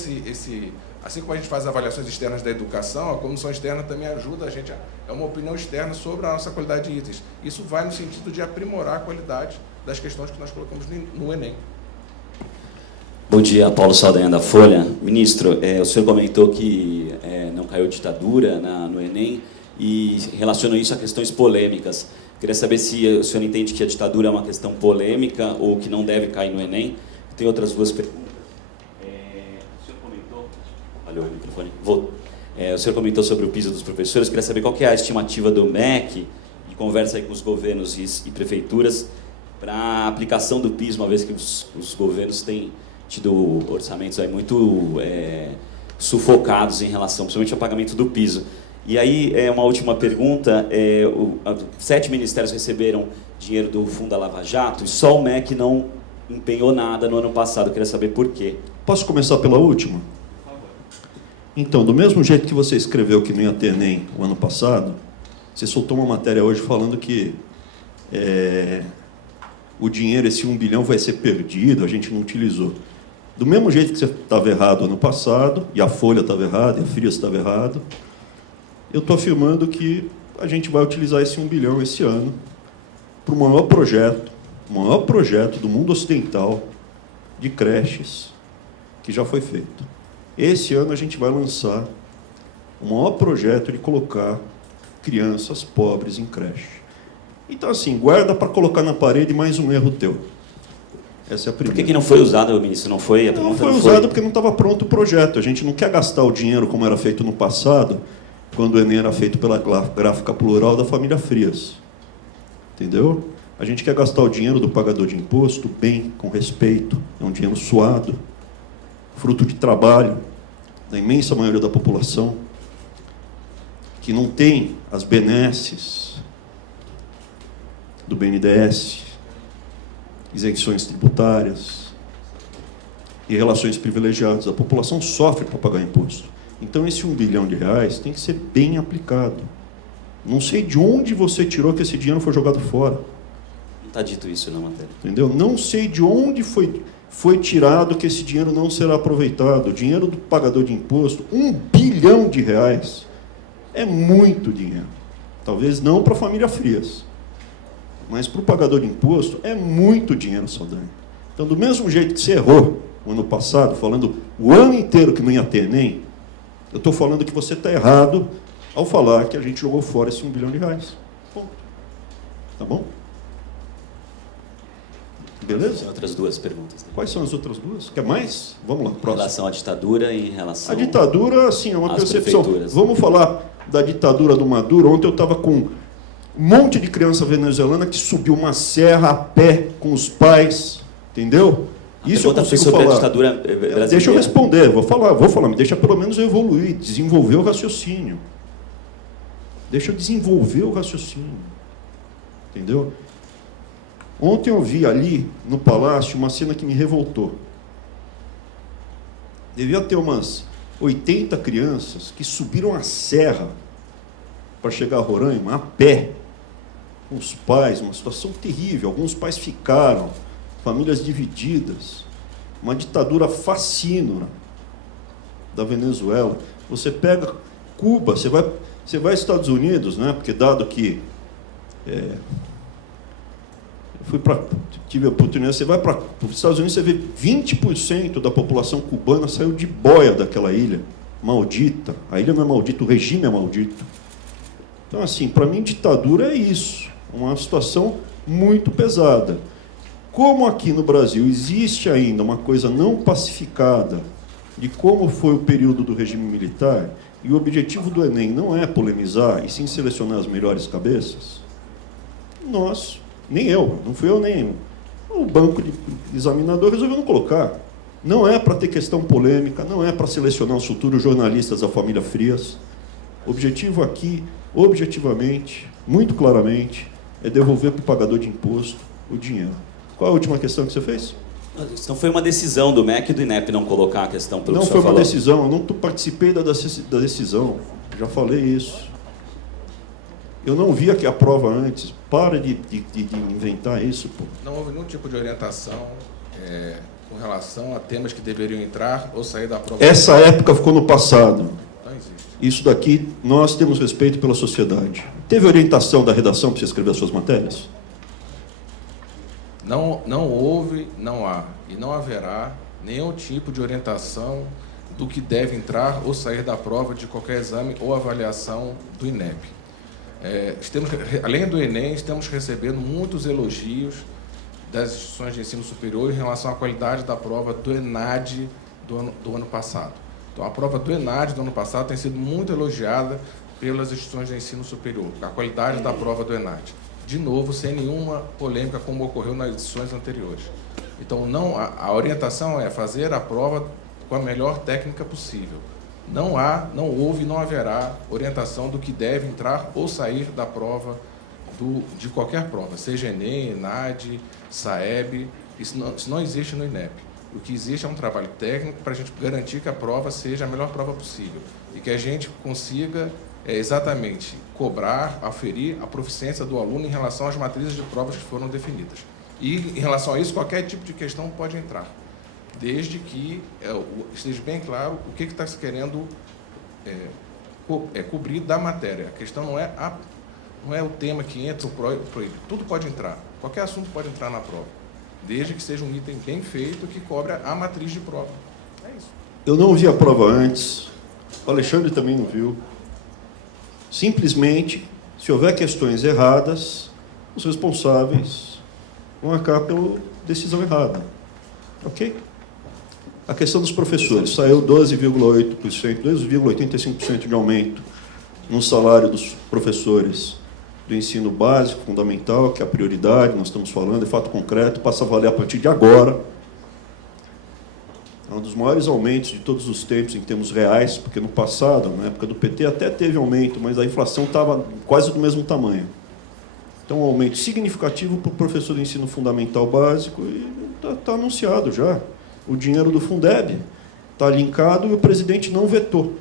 assim como a gente faz avaliações externas da educação, a comissão externa também ajuda a gente, é uma opinião externa sobre a nossa qualidade de itens. Isso vai no sentido de aprimorar a qualidade das questões que nós colocamos no Enem. Bom dia, Paulo Saldanha da Folha. Ministro, o senhor comentou que não caiu ditadura no Enem e relacionou isso a questões polêmicas. Queria saber se o senhor entende que a ditadura é uma questão polêmica ou que não deve cair no Enem. Tem outras duas perguntas. O senhor comentou... Falhou o microfone. O senhor comentou sobre o piso dos professores. Queria saber qual que é a estimativa do MEC, de conversa aí com os governos e prefeituras, para a aplicação do piso, uma vez que os governos têm tido orçamentos aí muito sufocados em relação, principalmente ao pagamento do piso. E aí, uma última pergunta, 7 ministérios receberam dinheiro do Fundo da Lava Jato e só o MEC não empenhou nada no ano passado. Eu queria saber por quê. Posso começar pela última? Então, do mesmo jeito que você escreveu que não ia ter Enem o ano passado, você soltou uma matéria hoje falando que o dinheiro, esse 1 bilhão, vai ser perdido, a gente não utilizou. Do mesmo jeito que você estava errado ano passado, e a Folha estava errada, e a Frias estava errado, eu estou afirmando que a gente vai utilizar esse 1 bilhão esse ano para o maior projeto do mundo ocidental de creches que já foi feito. Esse ano a gente vai lançar o maior projeto de colocar crianças pobres em creche. Então, assim, guarda para colocar na parede mais um erro teu. Essa é a primeira. Por que não foi usado, ministro? Não foi? Não foi usado porque não estava pronto o projeto. A gente não quer gastar o dinheiro como era feito no passado, quando o Enem era feito pela gráfica plural da família Frias. Entendeu? A gente quer gastar o dinheiro do pagador de imposto bem, com respeito. É um dinheiro suado, fruto de trabalho da imensa maioria da população, que não tem as benesses do BNDES, isenções tributárias e relações privilegiadas. A população sofre para pagar imposto. Então, esse 1 bilhão de reais tem que ser bem aplicado. Não sei de onde você tirou que esse dinheiro foi jogado fora. Não está dito isso na matéria. Entendeu? Não sei de onde foi tirado que esse dinheiro não será aproveitado. O dinheiro do pagador de imposto, 1 bilhão de reais, é muito dinheiro. Talvez não para a família Frias, mas para o pagador de imposto é muito dinheiro, Saldanha. Então, do mesmo jeito que você errou o ano passado, falando o ano inteiro que não ia ter Enem, eu estou falando que você está errado ao falar que a gente jogou fora esse 1 bilhão de reais. Tá bom? Beleza? Tem outras duas perguntas. Quais são as outras duas? Quer mais? Vamos lá, Em próximo. relação à ditadura e em relação... A ditadura, assim, é uma às percepção. prefeituras. Vamos falar da ditadura do Maduro. Ontem eu estava com um monte de criança venezuelana que subiu uma serra a pé com os pais, entendeu? Isso eu pergunta foi consigo sobre a falar. ditadura brasileira. Deixa eu responder, vou falar, me deixa pelo menos eu evoluir, desenvolver o raciocínio. Deixa eu desenvolver o raciocínio. Entendeu? Ontem eu vi ali no palácio uma cena que me revoltou. Devia ter umas 80 crianças que subiram a serra para chegar a Roraima a pé, com os pais, uma situação terrível. Alguns pais ficaram, famílias divididas, uma ditadura fascínora da Venezuela. Você pega Cuba, você vai aos Estados Unidos, né? Porque dado que tive a oportunidade, você vai para os Estados Unidos, você vê 20% da população cubana saiu de boia daquela ilha maldita. A ilha não é maldita, o regime é maldito. Então, assim, para mim, ditadura é isso, uma situação muito pesada. Como aqui no Brasil existe ainda uma coisa não pacificada de como foi o período do regime militar, e o objetivo do Enem não é polemizar, e sim selecionar as melhores cabeças, nós, nem eu, não fui eu nem o banco de examinador resolveu não colocar. Não é para ter questão polêmica, não é para selecionar os futuros jornalistas da família Frias. O objetivo aqui, objetivamente, muito claramente, é devolver para o pagador de imposto o dinheiro. Qual a última questão que você fez? Então foi uma decisão do MEC e do INEP não colocar a questão pelo Não que o foi senhor uma falou. decisão, eu não participei da decisão, já falei isso. Eu não vi aqui a prova antes, para de inventar isso. Pô. Não houve nenhum tipo de orientação com relação a temas que deveriam entrar ou sair da prova. Essa época ficou no passado. Não existe. Isso daqui, nós temos respeito pela sociedade. Teve orientação da redação para você escrever as suas matérias? Não houve, não há e não haverá nenhum tipo de orientação do que deve entrar ou sair da prova de qualquer exame ou avaliação do INEP. Além do Enem, estamos recebendo muitos elogios das instituições de ensino superior em relação à qualidade da prova do ENAD do ano passado. Então, a prova do ENAD do ano passado tem sido muito elogiada pelas instituições de ensino superior, a qualidade da prova do ENAD. De novo, sem nenhuma polêmica como ocorreu nas edições anteriores. Então, a orientação é fazer a prova com a melhor técnica possível. Não houve e não haverá orientação do que deve entrar ou sair da prova, de qualquer prova, seja Enem, ENAD, SAEB, isso não existe no INEP. O que existe é um trabalho técnico para a gente garantir que a prova seja a melhor prova possível e que a gente consiga exatamente cobrar, aferir a proficiência do aluno em relação às matrizes de provas que foram definidas. E, em relação a isso, qualquer tipo de questão pode entrar, desde que esteja bem claro o que está se querendo cobrir da matéria. A questão não é o tema que entra ou proíbe. Tudo pode entrar. Qualquer assunto pode entrar na prova, desde que seja um item bem feito que cobre a matriz de prova. É isso. Eu não vi a prova antes, o Alexandre também não viu. Simplesmente, se houver questões erradas, os responsáveis vão arcar pela decisão errada. Ok? A questão dos professores. Saiu 12,8%, 2,85% de aumento no salário dos professores do ensino básico, fundamental, que é a prioridade, nós estamos falando, é fato concreto, passa a valer a partir de agora. É um dos maiores aumentos de todos os tempos em termos reais, porque no passado, na época do PT, até teve aumento, mas a inflação estava quase do mesmo tamanho. Então, um aumento significativo para o professor do ensino fundamental básico, e está anunciado já. O dinheiro do Fundeb está linkado e o presidente não vetou.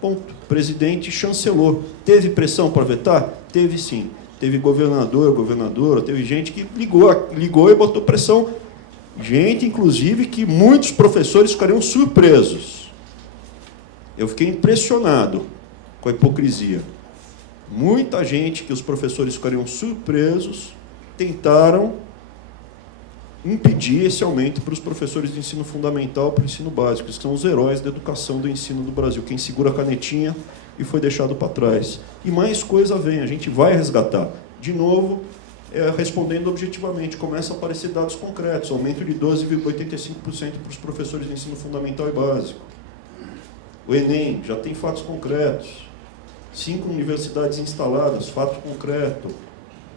Ponto. O presidente chancelou. Teve pressão para vetar? Teve sim. Teve governadora, teve gente que ligou e botou pressão. Gente, inclusive, que muitos professores ficariam surpresos. Eu fiquei impressionado com a hipocrisia. Muita gente que os professores ficariam surpresos tentaram impedir esse aumento para os professores de ensino fundamental, para o ensino básico, que são os heróis da educação do ensino do Brasil, quem segura a canetinha e foi deixado para trás. E mais coisa vem, a gente vai resgatar. De novo, respondendo objetivamente, começa a aparecer dados concretos, aumento de 12,85% para os professores de ensino fundamental e básico. O Enem já tem fatos concretos. 5 universidades instaladas, fato concreto.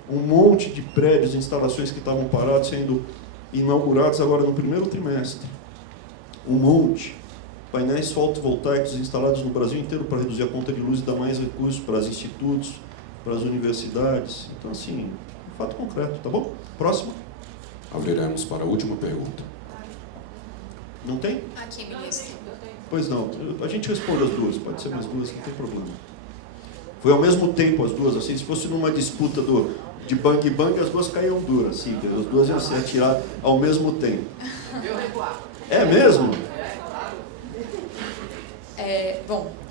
Um monte de prédios e instalações que estavam parados sendo inaugurados agora no primeiro trimestre. Um monte. Painéis fotovoltaicos instalados no Brasil inteiro para reduzir a conta de luz e dar mais recursos para os institutos, para as universidades. Então, assim, fato concreto, tá bom? Próximo. Abriremos para a última pergunta. Não tem? Aqui, ministro. Pois não. A gente responde as duas, pode ser mais duas, não tem problema. Foi ao mesmo tempo as duas, assim, se fosse numa disputa de bang-bang, as duas caíam duras, assim, as duas iam se atirar ao mesmo tempo. É mesmo?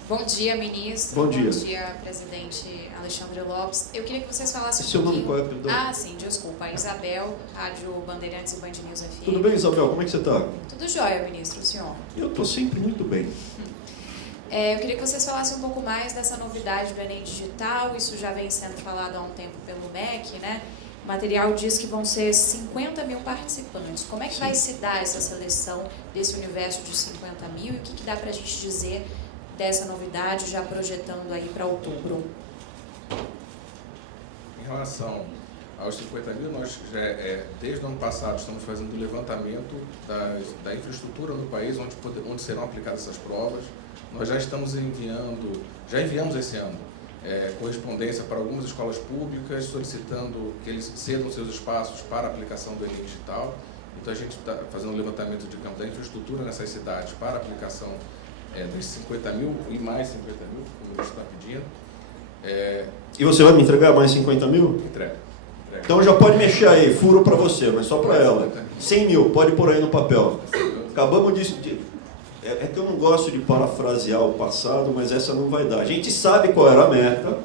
Bom dia, ministro. Bom dia. Bom dia, presidente Alexandre Lopes. Eu queria que vocês falassem Seu nome qual é, perdão? Ah, sim, desculpa. Isabel, Rádio Bandeirantes e Band News FM. Tudo bem, Isabel? Como é que você está? Tudo jóia, ministro, o senhor? Eu estou sempre muito bem. Eu queria que vocês falassem um pouco mais dessa novidade do Enem Digital. Isso já vem sendo falado há um tempo pelo MEC, né? O material diz que vão ser 50 mil participantes. Como é que vai se dar essa seleção desse universo de 50 mil e o que dá para a gente dizer dessa novidade, já projetando aí para outubro? Em relação aos 50 mil, nós já, desde o ano passado estamos fazendo o levantamento da infraestrutura no país onde serão aplicadas essas provas. Nós já estamos já enviamos esse ano correspondência para algumas escolas públicas solicitando que eles cedam seus espaços para a aplicação do Enem Digital. Então a gente está fazendo um levantamento de campo da infraestrutura nessas cidades para a aplicação dos 50 mil e mais 50 mil, como a gente está pedindo. E você vai me entregar mais 50 mil? Entrega. Então já pode mexer aí, furo para você, mas só para ela. 100 mil, pode pôr aí no papel. Acabamos disso. É que eu não gosto de parafrasear o passado, mas essa não vai dar. A gente sabe qual era a meta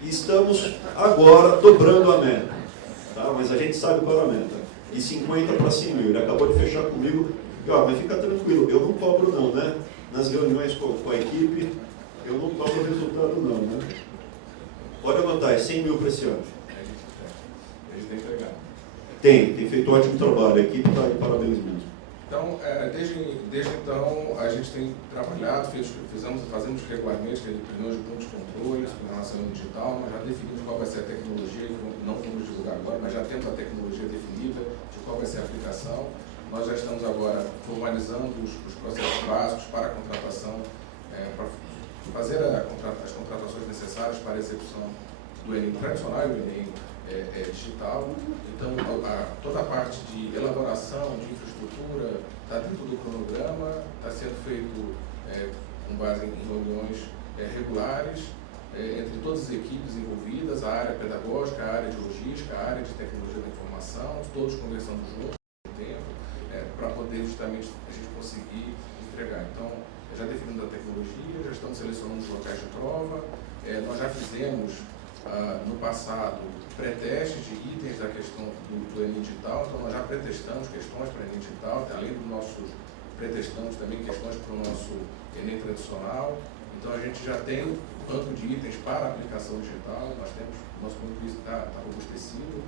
e estamos agora dobrando a meta. Tá? Mas a gente sabe qual era a meta. De 50 para 100 mil. Ele acabou de fechar comigo. E, mas fica tranquilo, eu não cobro não, né? Nas reuniões com a equipe, eu não cobro resultado não, né? Pode anotar, é 100 mil para esse ano. A gente tem que entregar. Tem feito um ótimo trabalho, a equipe está de parabéns mesmo. Então, desde então, a gente tem trabalhado, fazemos regularmente reuniões de pontos de controle com relação ao digital, nós já definimos qual vai ser a tecnologia, não vamos divulgar agora, mas já temos a tecnologia definida de qual vai ser a aplicação. Nós já estamos agora formalizando os processos básicos para a contratação, para fazer as contratações necessárias para a execução do Enem tradicional e do Enem digital. Então, toda a parte de elaboração de infraestrutura está dentro do cronograma, está sendo feito com base em reuniões regulares entre todas as equipes envolvidas, a área pedagógica, a área de logística, a área de tecnologia da informação, todos conversando juntos ao tempo, para poder justamente a gente conseguir entregar. Então, já definimos a tecnologia, já estamos selecionando os locais de prova, nós já fizemos no passado pré-testes de itens da questão do Enem Digital, então nós já pré-testamos questões para o Enem Digital, além do nosso pré-testamos também questões para o nosso Enem tradicional. Então a gente já tem um banco de itens para a aplicação digital, nosso banco de itens está robustecido,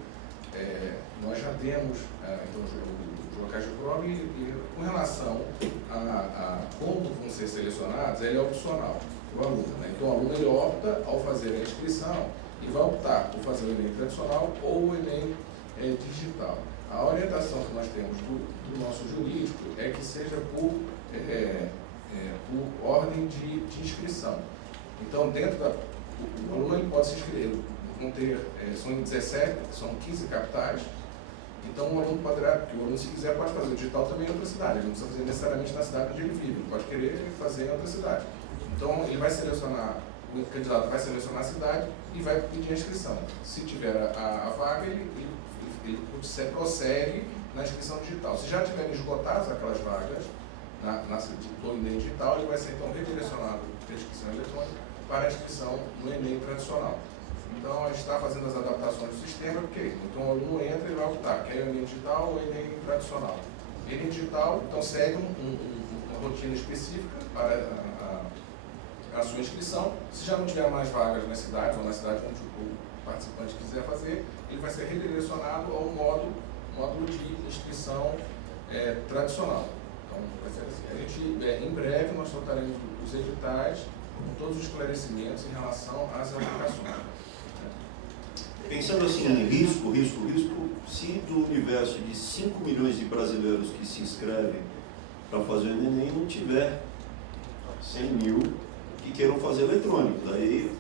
nós já temos então, os locais de prova e com relação a como vão ser selecionados, ele é opcional para o aluno, né? Então o aluno ele opta ao fazer a inscrição e vai optar por fazer o Enem tradicional ou o Enem digital. A orientação que nós temos do nosso jurídico é que seja por ordem de inscrição. Então, o aluno ele pode se inscrever, vão ter, são 15 capitais, então o aluno poderá, porque o aluno se quiser pode fazer o digital também em outra cidade, ele não precisa fazer necessariamente na cidade onde ele vive, ele pode querer fazer em outra cidade. Então, ele vai selecionar, o candidato vai selecionar a cidade e vai pedir a inscrição. Se tiver a vaga, ele prossegue na inscrição digital. Se já tiverem esgotadas aquelas vagas do Enem digital, ele vai ser então redirecionado para a inscrição eletrônica para a inscrição no Enem tradicional. Então, a gente está fazendo as adaptações do sistema, porque então o aluno entra e vai optar, quer o Enem digital ou o Enem tradicional. O Enem digital, então, segue uma rotina específica para a sua inscrição. Se já não tiver mais vagas na cidade, ou na cidade onde participante quiser fazer, ele vai ser redirecionado a um módulo de inscrição tradicional. Então, vai ser assim. A gente, em breve, nós soltaremos os editais com todos os esclarecimentos em relação às aplicações. Pensando assim em risco, se do universo de 5 milhões de brasileiros que se inscrevem para fazer o Enem, não tiver 100 mil que queiram fazer eletrônico. Daí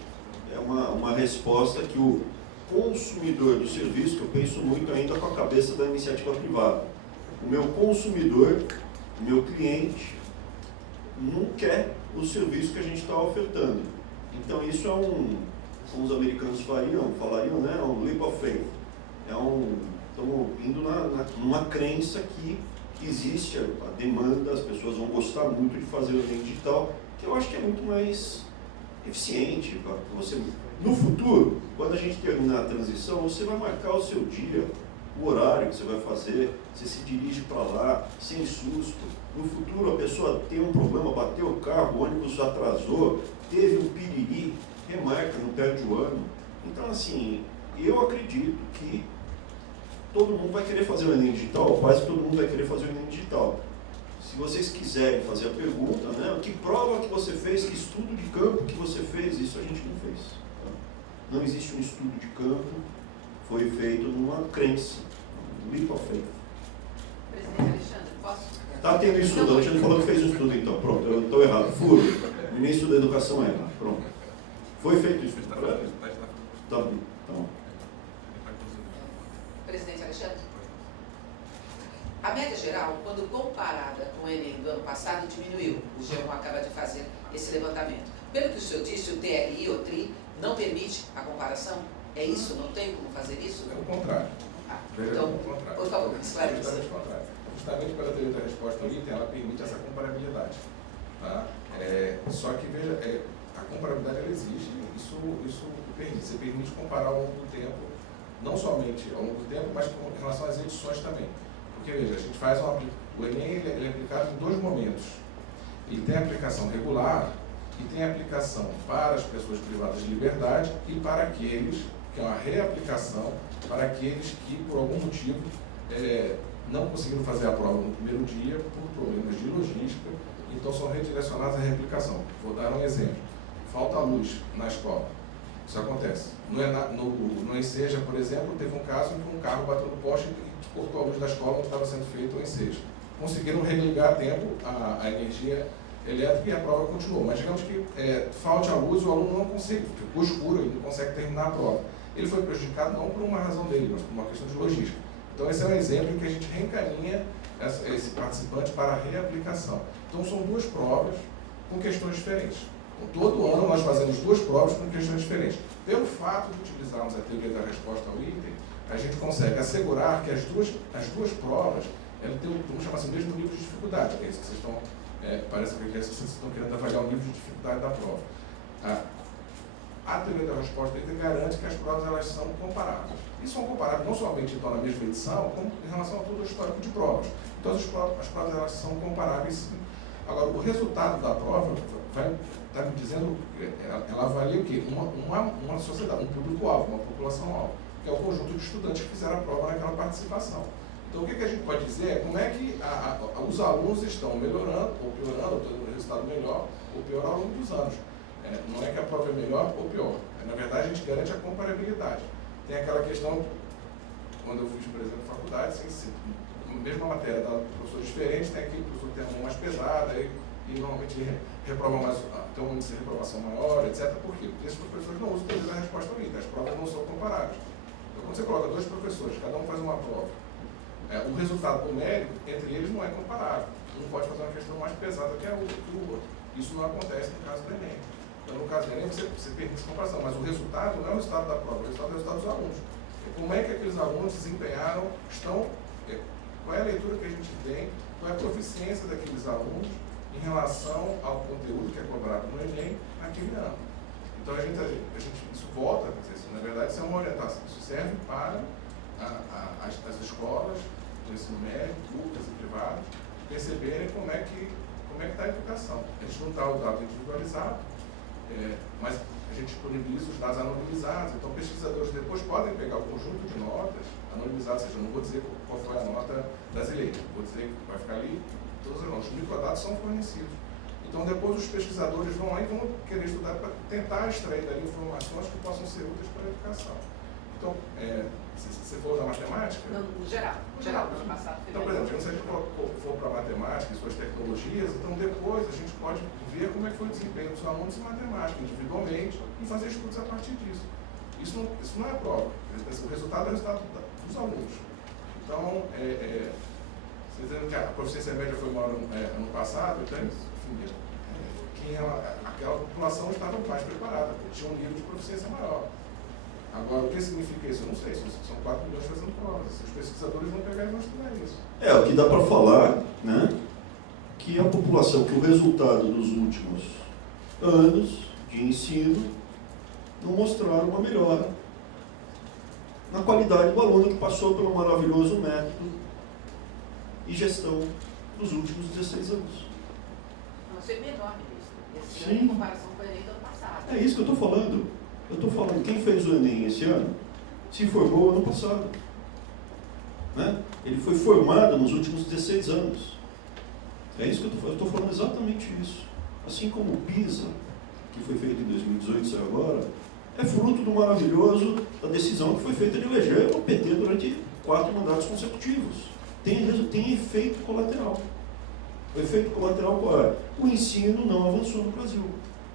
é uma resposta que o consumidor do serviço, que eu penso muito ainda com a cabeça da iniciativa privada. O meu consumidor, o meu cliente, não quer o serviço que a gente está ofertando. Então isso é como os americanos falariam, né? Um leap of faith. Estamos indo numa crença que existe a demanda, as pessoas vão gostar muito de fazer o Enem digital, que eu acho que é muito mais eficiente para você. No futuro, quando a gente terminar a transição, você vai marcar o seu dia, o horário que você vai fazer, você se dirige para lá, sem susto. No futuro, a pessoa tem um problema, bateu o carro, o ônibus atrasou, teve um piriri, remarca, não perde o ano. Então, assim, eu acredito que todo mundo vai querer fazer o Enem digital, quase todo mundo vai querer fazer o Enem digital. Se vocês quiserem fazer a pergunta, né, que prova que você fez, que estudo de campo que você fez, isso a gente não fez. Tá? Não existe um estudo de campo, foi feito numa crença, um leap of faith. Presidente Alexandre, posso? Está tendo estudo, a Alexandre falou que fez um estudo, então, pronto, eu estou errado. Furo, ministro da Educação erra, pronto. Foi feito isso. Tá bom. Presidente Alexandre? A média geral, quando comparada com o Enem do ano passado, diminuiu. O G1 acaba de fazer esse levantamento. Pelo que o senhor disse, o TRI, o TRI, não permite a comparação? É isso? Não tem como fazer isso? É o contrário. Então, por favor, esclareça. Justamente o contrário. Justamente pela teoria da resposta ao item, ela permite essa comparabilidade. Tá? Só que, veja, a comparabilidade ela existe, isso permite. Você permite comparar ao longo do tempo, não somente ao longo do tempo, mas em relação às edições também. Porque, veja, a gente faz o Enem ele é aplicado em 2 momentos. Ele tem a aplicação regular e tem a aplicação para as pessoas privadas de liberdade e para aqueles, que é uma reaplicação, para aqueles que, por algum motivo, não conseguiram fazer a prova no primeiro dia por problemas de logística, então são redirecionados à reaplicação. Vou dar um exemplo. Falta luz na escola. Isso acontece. No Enseja, por exemplo, teve um caso em que um carro bateu no poste e cortou a luz da escola onde estava sendo feito o Enseja. Conseguiram religar a tempo a energia elétrica e a prova continuou. Mas digamos que falte a luz, o aluno não consegue, ficou escuro, ele não consegue terminar a prova. Ele foi prejudicado não por uma razão dele, mas por uma questão de logística. Então esse é um exemplo em que a gente reencaminha esse participante para a reaplicação. Então são 2 provas com questões diferentes. Então, todo ano nós fazemos 2 provas com questões diferentes. Pelo fato de utilizarmos a teoria da resposta ao item, a gente consegue assegurar que as duas provas elas têm, vamos chamar assim, o mesmo nível de dificuldade, que é isso que vocês estão, parece que vocês estão querendo avaliar o nível de dificuldade da prova. A teoria da resposta ao item garante que as provas elas são comparáveis. E são comparáveis não somente então na mesma edição, como em relação a todo o histórico de provas. Então as provas elas são comparáveis sim. Agora, o resultado da prova está me dizendo, ela avalia o quê? Uma sociedade, um público-alvo, uma população-alvo, que é o conjunto de estudantes que fizeram a prova naquela participação. Então, o que a gente pode dizer é como é que os alunos estão melhorando, ou piorando, ou tendo um resultado melhor ou pior ao longo dos anos. Não é que a prova é melhor ou pior. Na verdade, a gente garante a comparabilidade. Tem aquela questão, quando eu fiz, por exemplo, faculdade, mesma matéria, dá professores diferentes, tem aquele professor que tem a mão mais pesada e normalmente reprova mais, tem um índice de reprovação maior, etc. Por quê? Porque esses professores não usam a resposta ao item, as provas não são comparáveis. Então, quando você coloca 2 professores, cada um faz uma prova, o resultado numérico entre eles não é comparável. Um pode fazer uma questão mais pesada que o outro. Isso não acontece no caso do Enem. Então, no caso do Enem, você permite essa comparação, mas o resultado não é o resultado da prova, o resultado é o resultado dos alunos. Como é que aqueles alunos desempenharam, qual é a leitura que a gente tem, qual é a proficiência daqueles alunos em relação ao conteúdo que é cobrado no Enem naquele ano. Então, isso volta, na verdade, isso é uma orientação, isso serve para as escolas do ensino médio, públicas e privadas, perceberem como é que está a educação. A gente não está o dado individualizado, Mas a gente disponibiliza os dados anonimizados, então pesquisadores depois podem pegar o conjunto de notas anonimizadas, ou seja, eu não vou dizer qual foi a nota brasileira, vou dizer que vai ficar ali todas as notas. Os microdados são fornecidos. Então depois os pesquisadores vão lá e vão querer estudar para tentar extrair dali informações que possam ser úteis para a educação. Então, você falou da matemática? No geral, no ano passado. Então, por exemplo, se a gente for para a matemática e suas tecnologias, então depois a gente pode ver como é que foi o desempenho dos alunos em matemática, individualmente, e fazer estudos a partir disso. Isso não é a prova. O resultado é o resultado dos alunos. Então, você dizendo que a proficiência média foi maior ano passado, então, enfim, aquela população estava mais preparada, tinha um nível de proficiência maior. Agora, o que significa isso? Eu não sei. São 4 milhões fazendo provas. Os pesquisadores vão pegar e vão estudar isso. O que dá para falar, né, que a população, que o resultado dos últimos anos de ensino não mostraram uma melhora na qualidade do aluno que passou pelo maravilhoso método e gestão dos últimos 16 anos. Não, isso é menor, ministro. Esse Sim. ano, em comparação com o Enem do ano passado. É isso que eu estou falando. Eu estou falando, quem fez o Enem esse ano se formou ano passado. Né? Ele foi formado nos últimos 16 anos. É isso que eu estou falando. Eu estou falando exatamente isso. Assim como o PISA, que foi feito em 2018 e agora, é fruto do maravilhoso da decisão que foi feita de eleger o PT durante 4 mandatos consecutivos. Tem efeito colateral. O efeito colateral qual é? O ensino não avançou no Brasil.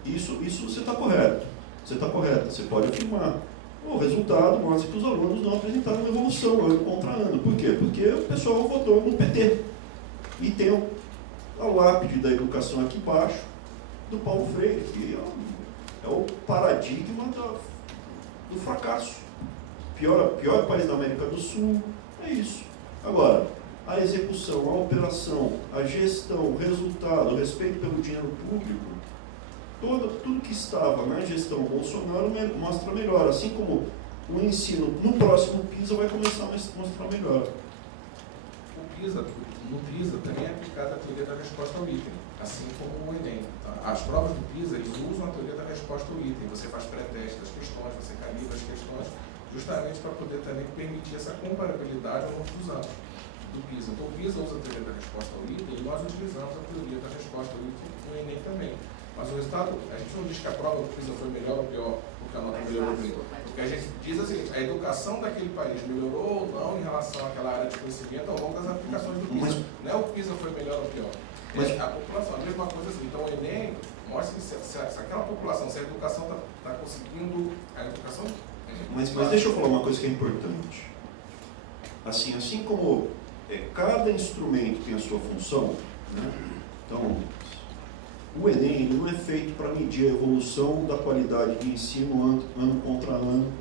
Isso você está correto. Você está correto, você pode afirmar. O resultado mostra que os alunos não apresentaram uma evolução ano contra ano. Por quê? Porque o pessoal votou no PT. E tem a lápide da educação aqui embaixo, do Paulo Freire, que é o paradigma do fracasso. Pior país da América do Sul, é isso. Agora, a execução, a operação, a gestão, o resultado, o respeito pelo dinheiro público, tudo que estava na gestão Bolsonaro mostra melhor, assim como o ensino no próximo PISA vai começar a mostrar melhor. No PISA também é aplicada a teoria da resposta ao item, assim como o Enem. Tá? As provas do PISA, eles usam a teoria da resposta ao item. Você faz pré-teste das questões, você calibra as questões, justamente para poder também permitir essa comparabilidade ao longo dos anos do PISA. Então o PISA usa a teoria da resposta ao item e nós utilizamos a teoria da resposta ao item no Enem também. Mas o resultado, a gente não diz que a prova do PISA foi melhor ou pior, porque a nota melhorou ou pior. O que a gente diz assim, a educação daquele país melhorou ou não em relação àquela área de conhecimento ao longo das aplicações do PISA. Não é o PISA foi melhor ou pior. Mas a população, a mesma coisa assim. Então o Enem mostra que se aquela população, se a educação está conseguindo, a educação... Mas deixa eu falar uma coisa que é importante. Assim como cada instrumento tem a sua função, né? Então, o Enem não é feito para medir a evolução da qualidade de ensino ano contra ano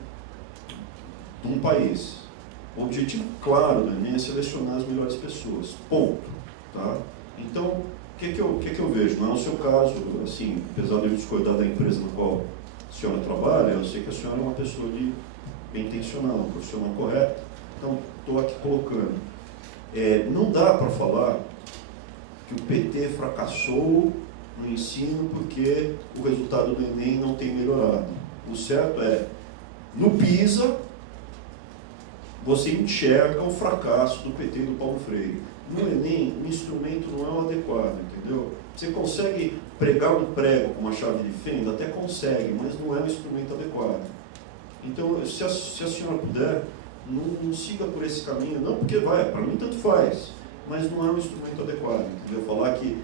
de um país. O objetivo claro do Enem é selecionar as melhores pessoas. Ponto. Tá? Então, o que eu vejo? Não é o seu caso, assim, apesar de eu discordar da empresa na qual a senhora trabalha, eu sei que a senhora é uma pessoa bem intencional, um profissional correto. Então, estou aqui colocando. Não dá para falar que o PT fracassou no ensino porque o resultado do Enem não tem melhorado. O certo é, no PISA, você enxerga o fracasso do PT e do Paulo Freire. No Enem, o instrumento não é o adequado, entendeu? Você consegue pregar um prego com uma chave de fenda? Até consegue, mas não é o instrumento adequado. Então, se a senhora puder, não siga por esse caminho, não porque para mim tanto faz, mas não é um instrumento adequado, entendeu? Falar que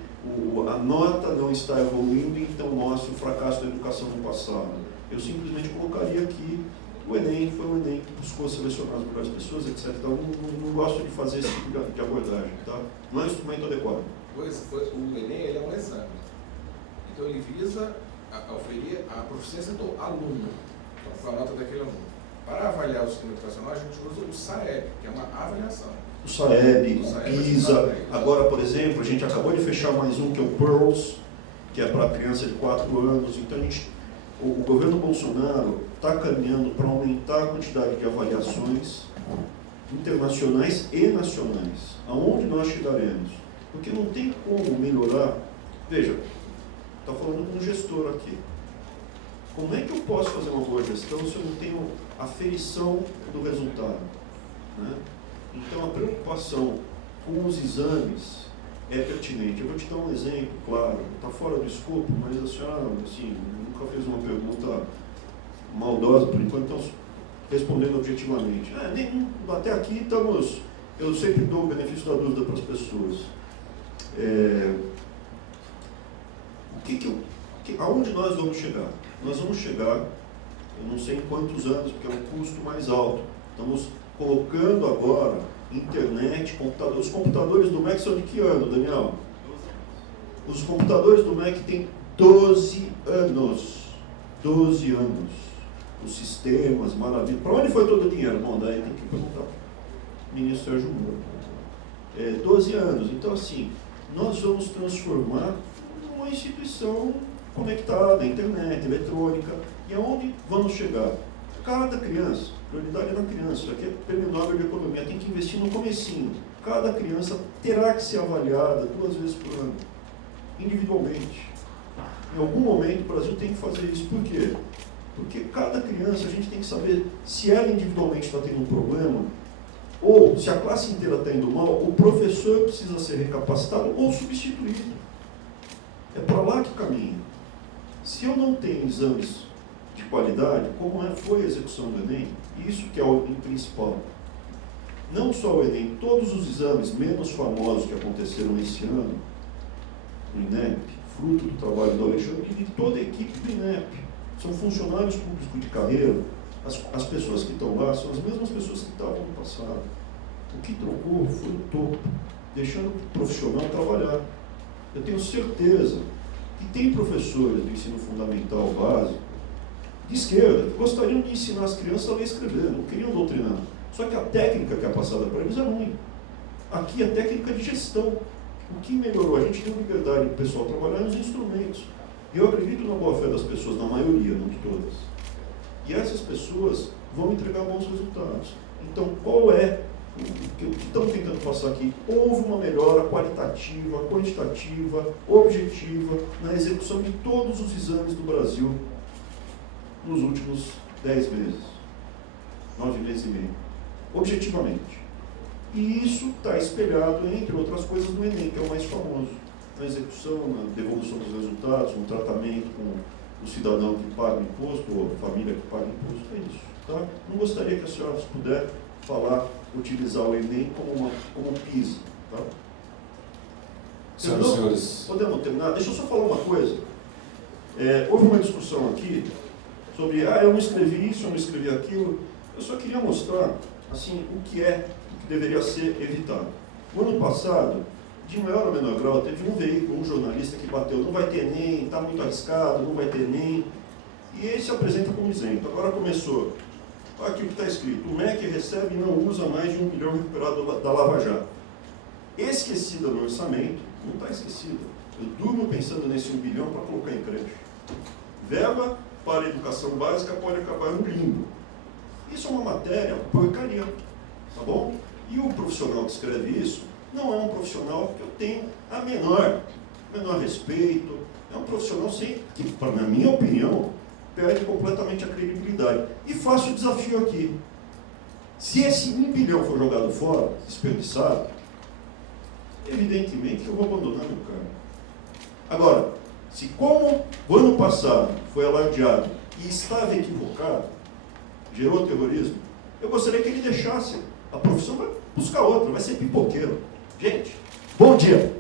a nota não está evoluindo, então mostra o fracasso da educação no passado. Eu simplesmente colocaria aqui o Enem foi um Enem que buscou selecionar as melhores pessoas, etc. Então, não gosto de fazer esse tipo de abordagem, tá? Não é um instrumento adequado. O Enem ele é um exame. Então, ele visa oferir a proficiência do aluno, com a nota daquele aluno. Para avaliar o sistema educacional, a gente usa o SAEB, que é uma avaliação. O SAEB, o PISA. Agora, por exemplo, a gente acabou de fechar mais um, que é o PEARLS, que é para criança de 4 anos. Então, o governo Bolsonaro está caminhando para aumentar a quantidade de avaliações internacionais e nacionais. Aonde nós chegaremos? Porque não tem como melhorar. Veja, está falando com um gestor aqui. Como é que eu posso fazer uma boa gestão se eu não tenho aferição do resultado? Né? Então, a preocupação com os exames é pertinente. Eu vou te dar um exemplo, claro, está fora do escopo, mas a senhora assim, nunca fez uma pergunta maldosa, por enquanto estamos respondendo objetivamente. Até aqui estamos... Eu sempre dou o benefício da dúvida para as pessoas. Aonde nós vamos chegar? Nós vamos chegar, eu não sei em quantos anos, porque é um custo mais alto. Estamos colocando agora internet, computador. Os computadores do MEC são de que ano, Daniel? Os computadores do MEC têm 12 anos. 12 anos. Os sistemas, maravilha. Para onde foi todo o dinheiro? Bom, daí tem que perguntar para o ministro Sérgio Moro. 12 anos. Então, assim, nós vamos transformar numa instituição conectada, internet, eletrônica. E aonde vamos chegar? Cada criança, prioridade é na criança, isso aqui é prêmio Nobel de Economia, tem que investir no comecinho. Cada criança terá que ser avaliada 2 vezes por ano, individualmente. Em algum momento o Brasil tem que fazer isso. Por quê? Porque cada criança a gente tem que saber se ela individualmente está tendo um problema, ou se a classe inteira está indo mal, o professor precisa ser recapacitado ou substituído. É para lá que caminha. Se eu não tenho exames de qualidade, como foi a execução do Enem, isso que é o principal. Não só o Enem, todos os exames menos famosos que aconteceram esse ano, no INEP, fruto do trabalho do Alexandre e de toda a equipe do INEP. São funcionários públicos de carreira, as pessoas que estão lá são as mesmas pessoas que estavam no passado. O que trocou foi o topo, deixando o profissional trabalhar. Eu tenho certeza que tem professores do ensino fundamental básico, de esquerda, que gostariam de ensinar as crianças a ler e escrever, não queriam doutrinar. Só que a técnica que é passada para eles é ruim. Aqui é técnica de gestão. O que melhorou? A gente deu liberdade para o pessoal trabalhar nos instrumentos. E eu acredito na boa-fé das pessoas, na maioria, não de todas. E essas pessoas vão entregar bons resultados. Então, qual é o que estamos tentando passar aqui? Houve uma melhora qualitativa, quantitativa, objetiva na execução de todos os exames do Brasil nos últimos 10 meses, 9 meses e meio, objetivamente. E isso está espelhado, entre outras coisas, no Enem, que é o mais famoso, na execução, na devolução dos resultados, no tratamento com o cidadão que paga imposto, ou a família que paga imposto, é isso. Tá? Não gostaria que a senhora, se puder, utilizar o Enem como PISA. Tá? Senhoras e senhores. Podemos terminar? Deixa eu só falar uma coisa. Houve uma discussão aqui sobre, eu não escrevi isso, eu não escrevi aquilo. Eu só queria mostrar, assim, o que deveria ser evitado. No ano passado, de maior ou menor grau, teve um veículo, um jornalista que bateu, não vai ter Enem, está muito arriscado, não vai ter Enem. E ele se apresenta como isento. Agora começou. Olha aqui o que está escrito. O MEC recebe e não usa mais de 1 bilhão recuperado da Lava Jato. Esquecida no orçamento, não está esquecida. Eu durmo pensando nesse 1 bilhão para colocar em creche. Verba para a educação básica pode acabar no limbo. Isso é uma matéria porcaria, tá bom? E o profissional que escreve isso não é um profissional que eu tenho a menor respeito. É um profissional que, na minha opinião, perde completamente a credibilidade. E faço o desafio aqui. Se esse 1 bilhão for jogado fora, desperdiçado, evidentemente eu vou abandonar meu cargo. Agora, se como o ano passado foi alardeado e estava equivocado, gerou terrorismo, eu gostaria que ele deixasse. A profissão vai buscar outra, vai ser pipoqueiro. Gente, bom dia!